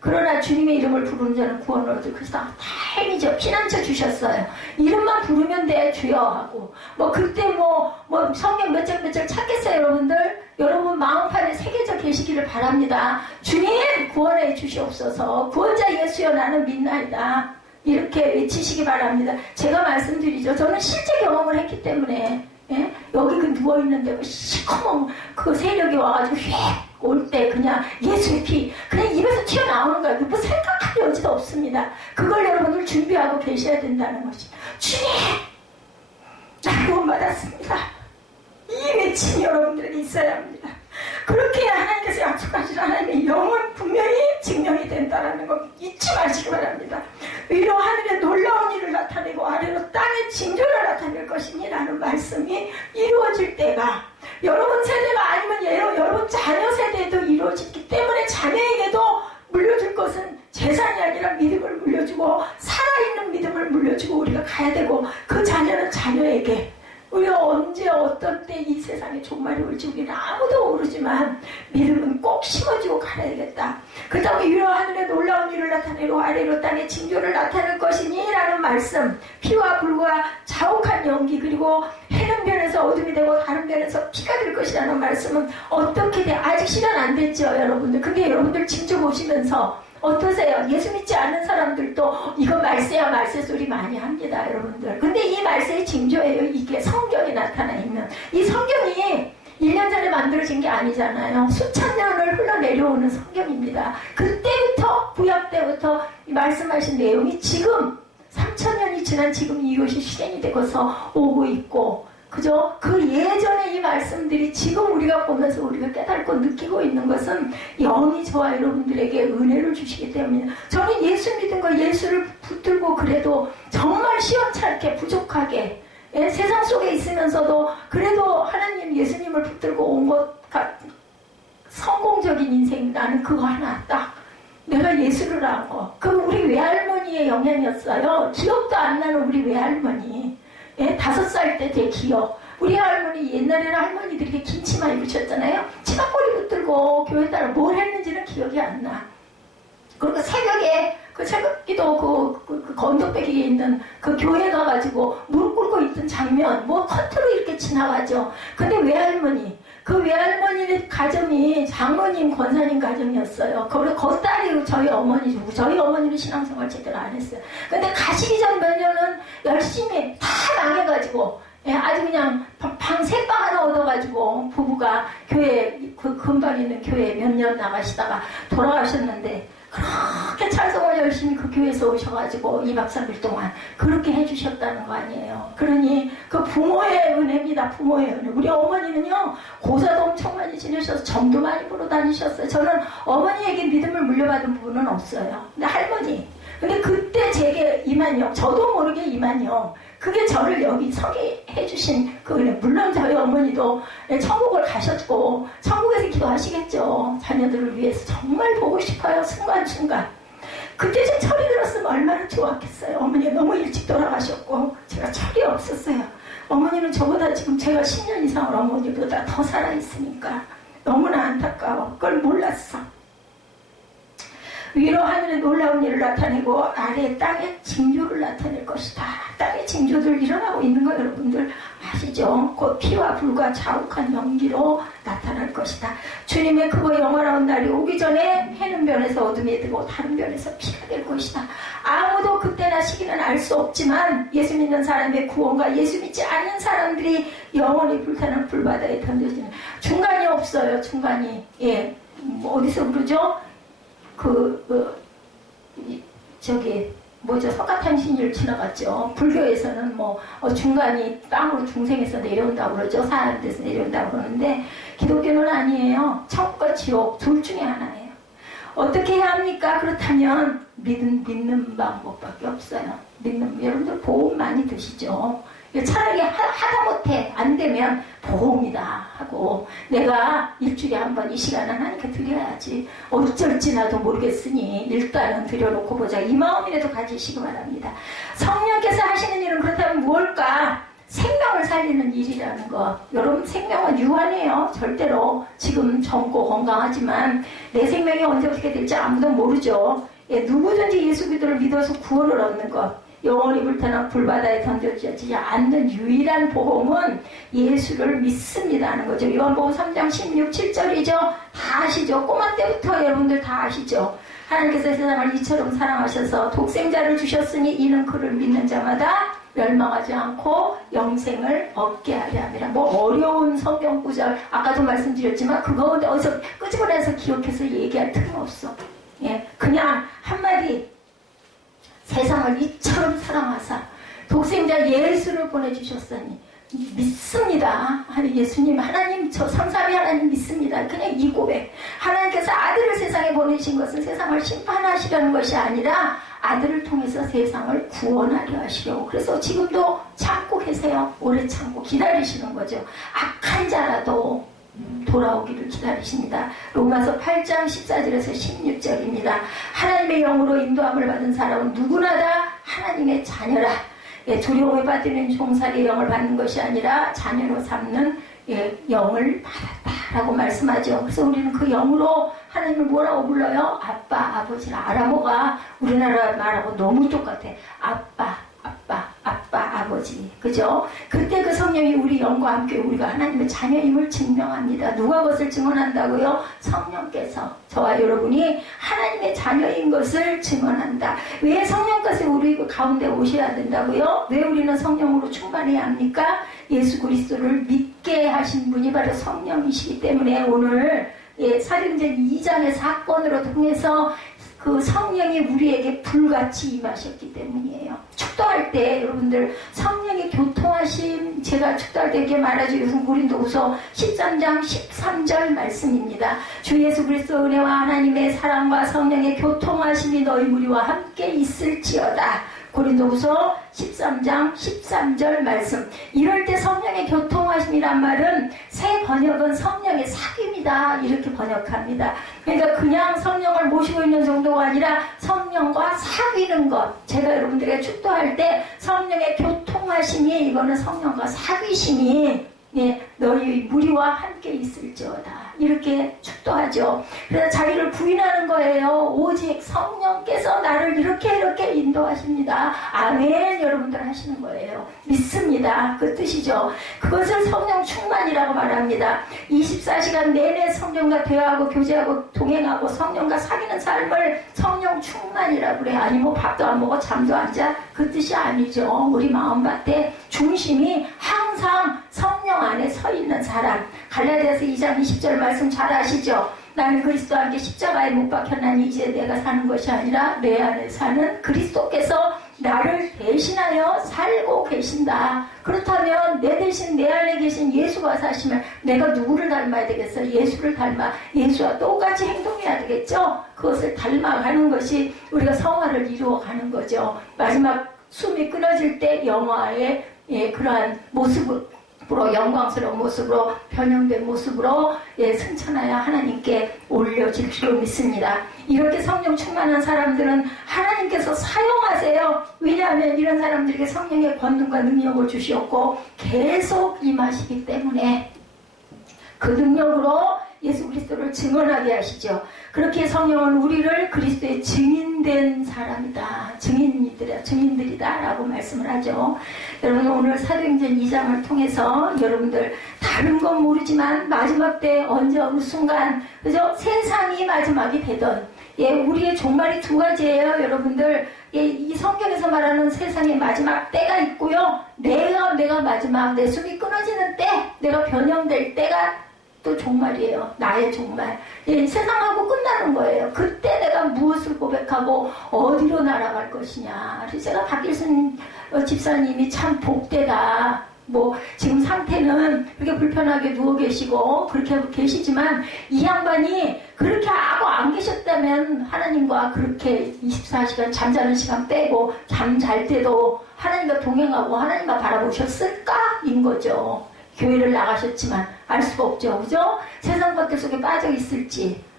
그러나 주님의 이름을 부르는 자는 구원을 얻을 것이다. 다행이죠. 피난처 주셨어요. 이름만 부르면 돼, 주여 하고. 그때 성경 몇 장 찾겠어요, 여러분들? 여러분 마음판에 새겨져 계시기를 바랍니다. 주님 구원해 주시옵소서. 구원자 예수여 나는 믿나이다. 이렇게 외치시기 바랍니다. 제가 말씀드리죠. 저는 실제 경험을 했기 때문에 여기 누워있는데 시커먼 그 세력이 와가지고 휙 올 때 그냥 예수의 피 그냥 입에서 튀어나오는 거예요. 뭐 생각할 여지도 없습니다. 그걸 여러분들 준비하고 계셔야 된다는 것이. 주님! 나 구원받았습니다. 이 외침이 여러분들에게 있어야 합니다. 그렇게 하나님께서 약속하신 하나님의 영은 분명히 증명이 된다는 거 잊지 마시기 바랍니다. 위로 하늘에 놀라운 일을 나타내고 아래로 땅의 징조를 나타낼 것이니 라는 말씀이 이루어질 때가 여러분 세대가 아니면 여러분 자녀 세대에도 이루어지기 때문에 자녀에게도 물려줄 것은 재산이 아니라 믿음을 물려주고 살아있는 믿음을 물려주고 우리가 가야 되고 그 자녀는 자녀에게 우리가 언제 어떤 때 이 세상에 종말이 올지 우리는 아무도 모르지만 믿음은 꼭 심어주고 가야겠다. 그 다음에 위로 하늘에 놀라운 일을 나타내고 아래로 땅에 징조를 나타낼 것이니 라는 말씀. 피와 불과 자욱한 연기 그리고 해는 변해서 어둠이 되고 다른 변해서 피가 될 것이라는 말씀은 어떻게 돼? 아직 실현 안 됐죠 여러분들. 그게 여러분들 징조 보시면서 어떠세요? 예수 믿지 않는 사람들도 이거 말세야 말세 소리 많이 합니다 여러분들. 근데 이 말세의 징조예요. 이게 성경에 나타나 있는 이 성경이 1년 전에 만들어진 게 아니잖아요. 수천 년을 흘러내려오는 성경입니다. 그때부터 구약 때부터 말씀하신 내용이 지금 3000년이 지난 지금 이것이 실행이 되고서 오고 있고 그죠? 그 예전에 이 말씀들이 지금 우리가 보면서 우리가 깨닫고 느끼고 있는 것은 영이 저와 여러분들에게 은혜를 주시기 때문에 저는 예수 믿은 거 예수를 붙들고 그래도 정말 시원찮게 부족하게 세상 속에 있으면서도 그래도 하나님 예수님을 붙들고 온 것 성공적인 인생 나는 그거 하나 딱 내가 예수를 한 거 그 우리 외할머니의 영향이었어요. 기억도 안 나는 우리 외할머니 5살 때 제 기억. 우리 할머니 옛날에는 할머니들이 이렇게 김치만 입으셨잖아요. 치마꼬리 붙들고 교회 따라 뭘 했는지는 기억이 안 나. 그리고 새벽에 그 새벽기도 그 건너백에 있는 그 교회 가가지고 무릎 꿇고 있던 장면 커트로 이렇게 지나가죠. 근데 외할머니 그 외할머니의 가정이 장모님 권사님 가정이었어요. 그리고 딸이 저희 어머니고 저희 어머니는 신앙생활 제대로 안 했어요. 근데 가시기 전 몇 년은 열심히 다 망해가지고 아주 그냥 방 3방 하나 얻어가지고 부부가 교회 그 근방 있는 교회 몇 년 나가시다가 돌아가셨는데 그렇게 찬송을 열심히 그 교회에서 오셔가지고 2박 3일 동안 그렇게 해주셨다는 거 아니에요. 그러니 그 부모의 은혜입니다. 부모의 은혜. 우리 어머니는요 고사도 엄청 많이 지내셔서 점도 많이 보러 다니셨어요. 저는 어머니에게 믿음을 물려받은 부분은 없어요. 근데 할머니 근데 그때 제게 이만영 저도 모르게 이만영 그게 저를 여기 서게 해주신 그 은혜. 물론 저희 어머니도 천국을 가셨고 천국에서 기도하시겠죠. 자녀들을 위해서 정말 보고 싶어요. 순간순간. 그때 좀 철이 들었으면 얼마나 좋았겠어요. 어머니가 너무 일찍 돌아가셨고 제가 철이 없었어요. 어머니는 저보다 지금 제가 10년 이상을 어머니보다 더 살아있으니까 너무나 안타까워. 그걸 몰랐어. 위로 하늘에 놀라운 일을 나타내고 아래 땅에 징조를 나타낼 것이다. 땅에 징조들 일어나고 있는 거 여러분들 아시죠? 곧 피와 불과 자욱한 연기로 나타날 것이다. 주님의 크고 영원한 날이 오기 전에 해는 변해서 어둠이 되고 다른 변해서 피가 될 것이다. 아무도 그때나 시기는 알 수 없지만 예수 믿는 사람의 구원과 예수 믿지 않는 사람들이 영원히 불타는 불바다에 던져지는 중간이 없어요. 중간이 어디서 그러죠? 석가탄신일 지나갔죠. 불교에서는 중간이 땅으로 중생에서 내려온다고 그러죠. 사람들에서 내려온다고 그러는데 기독교는 아니에요. 천국과 지옥 둘 중에 하나예요. 어떻게 해야 합니까? 그렇다면 믿는 방법밖에 없어요. 여러분들 보험 많이 드시죠. 차라리 하다 못해 안 되면 보험이다 하고 내가 일주일에 한 번 이 시간은 하나님께 드려야지 어쩔지 나도 모르겠으니 일단은 드려놓고 보자 이 마음이라도 가지시기 바랍니다. 성령께서 하시는 일은 그렇다면 무엇일까? 생명을 살리는 일이라는 거. 여러분 생명은 유한해요. 절대로. 지금 젊고 건강하지만 내 생명이 언제 어떻게 될지 아무도 모르죠. 예, 누구든지 예수 그리스도를 믿어서 구원을 얻는 것. 영원히 불타는 불바다에 던져지지 않는 유일한 보험은 예수를 믿습니다 하는 거죠. 요한복음 3장 16, 7절이죠. 다 아시죠? 꼬마 때부터 여러분들 다 아시죠? 하나님께서 세상을 이처럼 사랑하셔서 독생자를 주셨으니 이는 그를 믿는 자마다 멸망하지 않고 영생을 얻게 하려 함이라. 뭐 어려운 성경 구절 아까도 말씀드렸지만 그거 어디서 끄집어내서 기억해서 얘기할 틈은 없어. 예, 그냥 한마디 세상을 이처럼 사랑하사 독생자 예수를 보내주셨으니 믿습니다. 예수님 하나님 저 삼삼위 하나님 믿습니다. 그냥 이 고백. 하나님께서 아들을 세상에 보내신 것은 세상을 심판하시려는 것이 아니라 아들을 통해서 세상을 구원하려 하시려고. 그래서 지금도 참고 계세요. 오래 참고 기다리시는 거죠. 악한 자라도 돌아오기를 기다리십니다. 로마서 8장 14절에서 16절입니다. 하나님의 영으로 인도함을 받은 사람은 누구나 다 하나님의 자녀라. 예, 두려움에 빠지는 종살이의 영을 받는 것이 아니라 자녀로 삼는 영을 받았다라고 말씀하죠. 그래서 우리는 그 영으로 하나님을 뭐라고 불러요? 아빠, 아버지라. 아람어가 우리나라 말하고 너무 똑같아. 아빠, 아버지. 그죠? 그때 그 성령이 우리 영과 함께 우리가 하나님의 자녀임을 증명합니다. 누가 그것을 증언한다고요? 성령께서 저와 여러분이 하나님의 자녀인 것을 증언한다. 왜 성령께서 우리 가운데 오셔야 된다고요? 왜 우리는 성령으로 충만해야 합니까? 예수 그리스도를 믿게 하신 분이 바로 성령이시기 때문에 오늘 사도행전 2장의 사건으로 통해서 그 성령이 우리에게 불같이 임하셨기 때문이에요. 축도할 때 여러분들 성령의 교통하심, 제가 축도할 때 이렇게 말하죠. 요즘 고린도후서 13장 13절 말씀입니다. 주 예수 그리스도 은혜와 하나님의 사랑과 성령의 교통하심이 너희 무리와 함께 있을지어다. 고린도후서 13장 13절 말씀. 이럴 때 성령의 교통하심이란 말은 새 번역은 성령의 사귐이다 이렇게 번역합니다. 그러니까 그냥 성령을 모시고 있는 정도가 아니라 성령과 사귀는 것. 제가 여러분들에게 축도할 때 성령의 교통하심이 이거는 성령과 사귀심이 너희 무리와 함께 있을지어다. 이렇게 축도하죠. 그래서 자기를 부인하는 거예요. 오직 성령께서 나를 이렇게 인도하십니다. 아멘. 여러분들 하시는 거예요. 믿습니다. 그 뜻이죠. 그것을 성령 충만이라고 말합니다. 24시간 내내 성령과 대화하고 교제하고 동행하고 성령과 사귀는 삶을 성령 충만이라고 그래. 아니 뭐 밥도 안 먹어 잠도 안 자. 그 뜻이 아니죠. 우리 마음밭에 중심이 항상 성령 안에 서 있는 사람. 갈라디아서 2장 20절 말씀 잘 아시죠? 나는 그리스도와 함께 십자가에 못 박혔나니 이제 내가 사는 것이 아니라 내 안에 사는 그리스도께서 나를 대신하여 살고 계신다. 그렇다면 내 대신 내 안에 계신 예수가 사시면 내가 누구를 닮아야 되겠어요? 예수를 닮아 예수와 똑같이 행동해야 되겠죠? 그것을 닮아가는 것이 우리가 성화를 이루어가는 거죠. 마지막 숨이 끊어질 때 영화의 그러한 모습으로 영광스러운 모습으로 변형된 모습으로 승천하여 하나님께 올려질 줄로 믿습니다. 이렇게 성령 충만한 사람들은 하나님께서 사용하세요. 왜냐하면 이런 사람들에게 성령의 권능과 능력을 주시었고 계속 임하시기 때문에 그 능력으로 예수 그리스도를 증언하게 하시죠. 그렇게 성령은 우리를 그리스도의 증인된 사람이다. 증인들이다 라고 말씀을 하죠. 여러분 오늘 사도행전 2장을 통해서 여러분들 다른 건 모르지만 마지막 때 언제 어느 순간 그죠? 세상이 마지막이 되던 우리의 종말이 두 가지예요. 여러분들 이 성경에서 말하는 세상의 마지막 때가 있고요. 내가 마지막 내 숨이 끊어지는 때 내가 변형될 때가 또 종말이에요. 나의 종말. 세상하고 끝나는 거예요. 그때 내가 무엇을 고백하고 어디로 날아갈 것이냐. 그래서 제가 박일순 집사님이 참 복되다. 뭐 지금 상태는 그렇게 불편하게 누워 계시고 그렇게 하고 계시지만 이 양반이 그렇게 하고 안 계셨다면 하나님과 그렇게 24시간 잠자는 시간 빼고 잠 잘 때도 하나님과 동행하고 하나님과 바라보셨을까? 인 거죠. 교회를 나가셨지만 알 수가 없죠. 그죠? 세상 것들 속에 빠져 있을지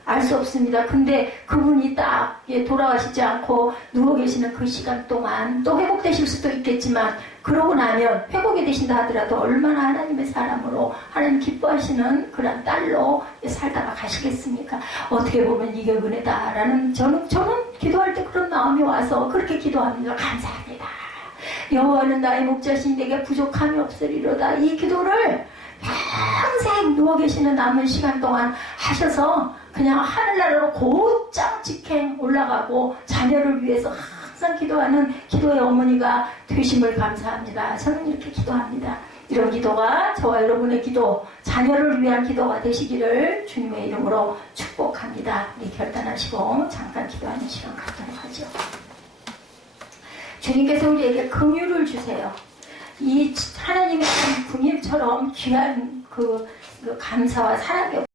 알 수 없습니다. 근데 그분이 딱 돌아가시지 않고 누워 계시는 그 시간 동안 또 회복되실 수도 있겠지만 그러고 나면 회복이 되신다 하더라도 얼마나 하나님의 사람으로 하나님 기뻐하시는 그런 딸로 살다가 가시겠습니까? 어떻게 보면 이게 은혜다라는 저는 기도할 때 그런 마음이 와서 그렇게 기도합니다. 감사합니다. 여호와는 나의 목자신 내게 부족함이 없으리로다. 이 기도를 평생 누워 계시는 남은 시간 동안 하셔서 그냥 하늘나라로 곧장 직행 올라가고 자녀를 위해서 항상 기도하는 기도의 어머니가 되심을 감사합니다. 저는 이렇게 기도합니다. 이런 기도가 저와 여러분의 기도, 자녀를 위한 기도가 되시기를 주님의 이름으로 축복합니다. 우리 결단하시고 잠깐 기도하는 시간 갖도록 하죠. 주님께서 우리에게 긍휼을 주세요. 이 하나님의 긍휼처럼 귀한 그 감사와 사랑의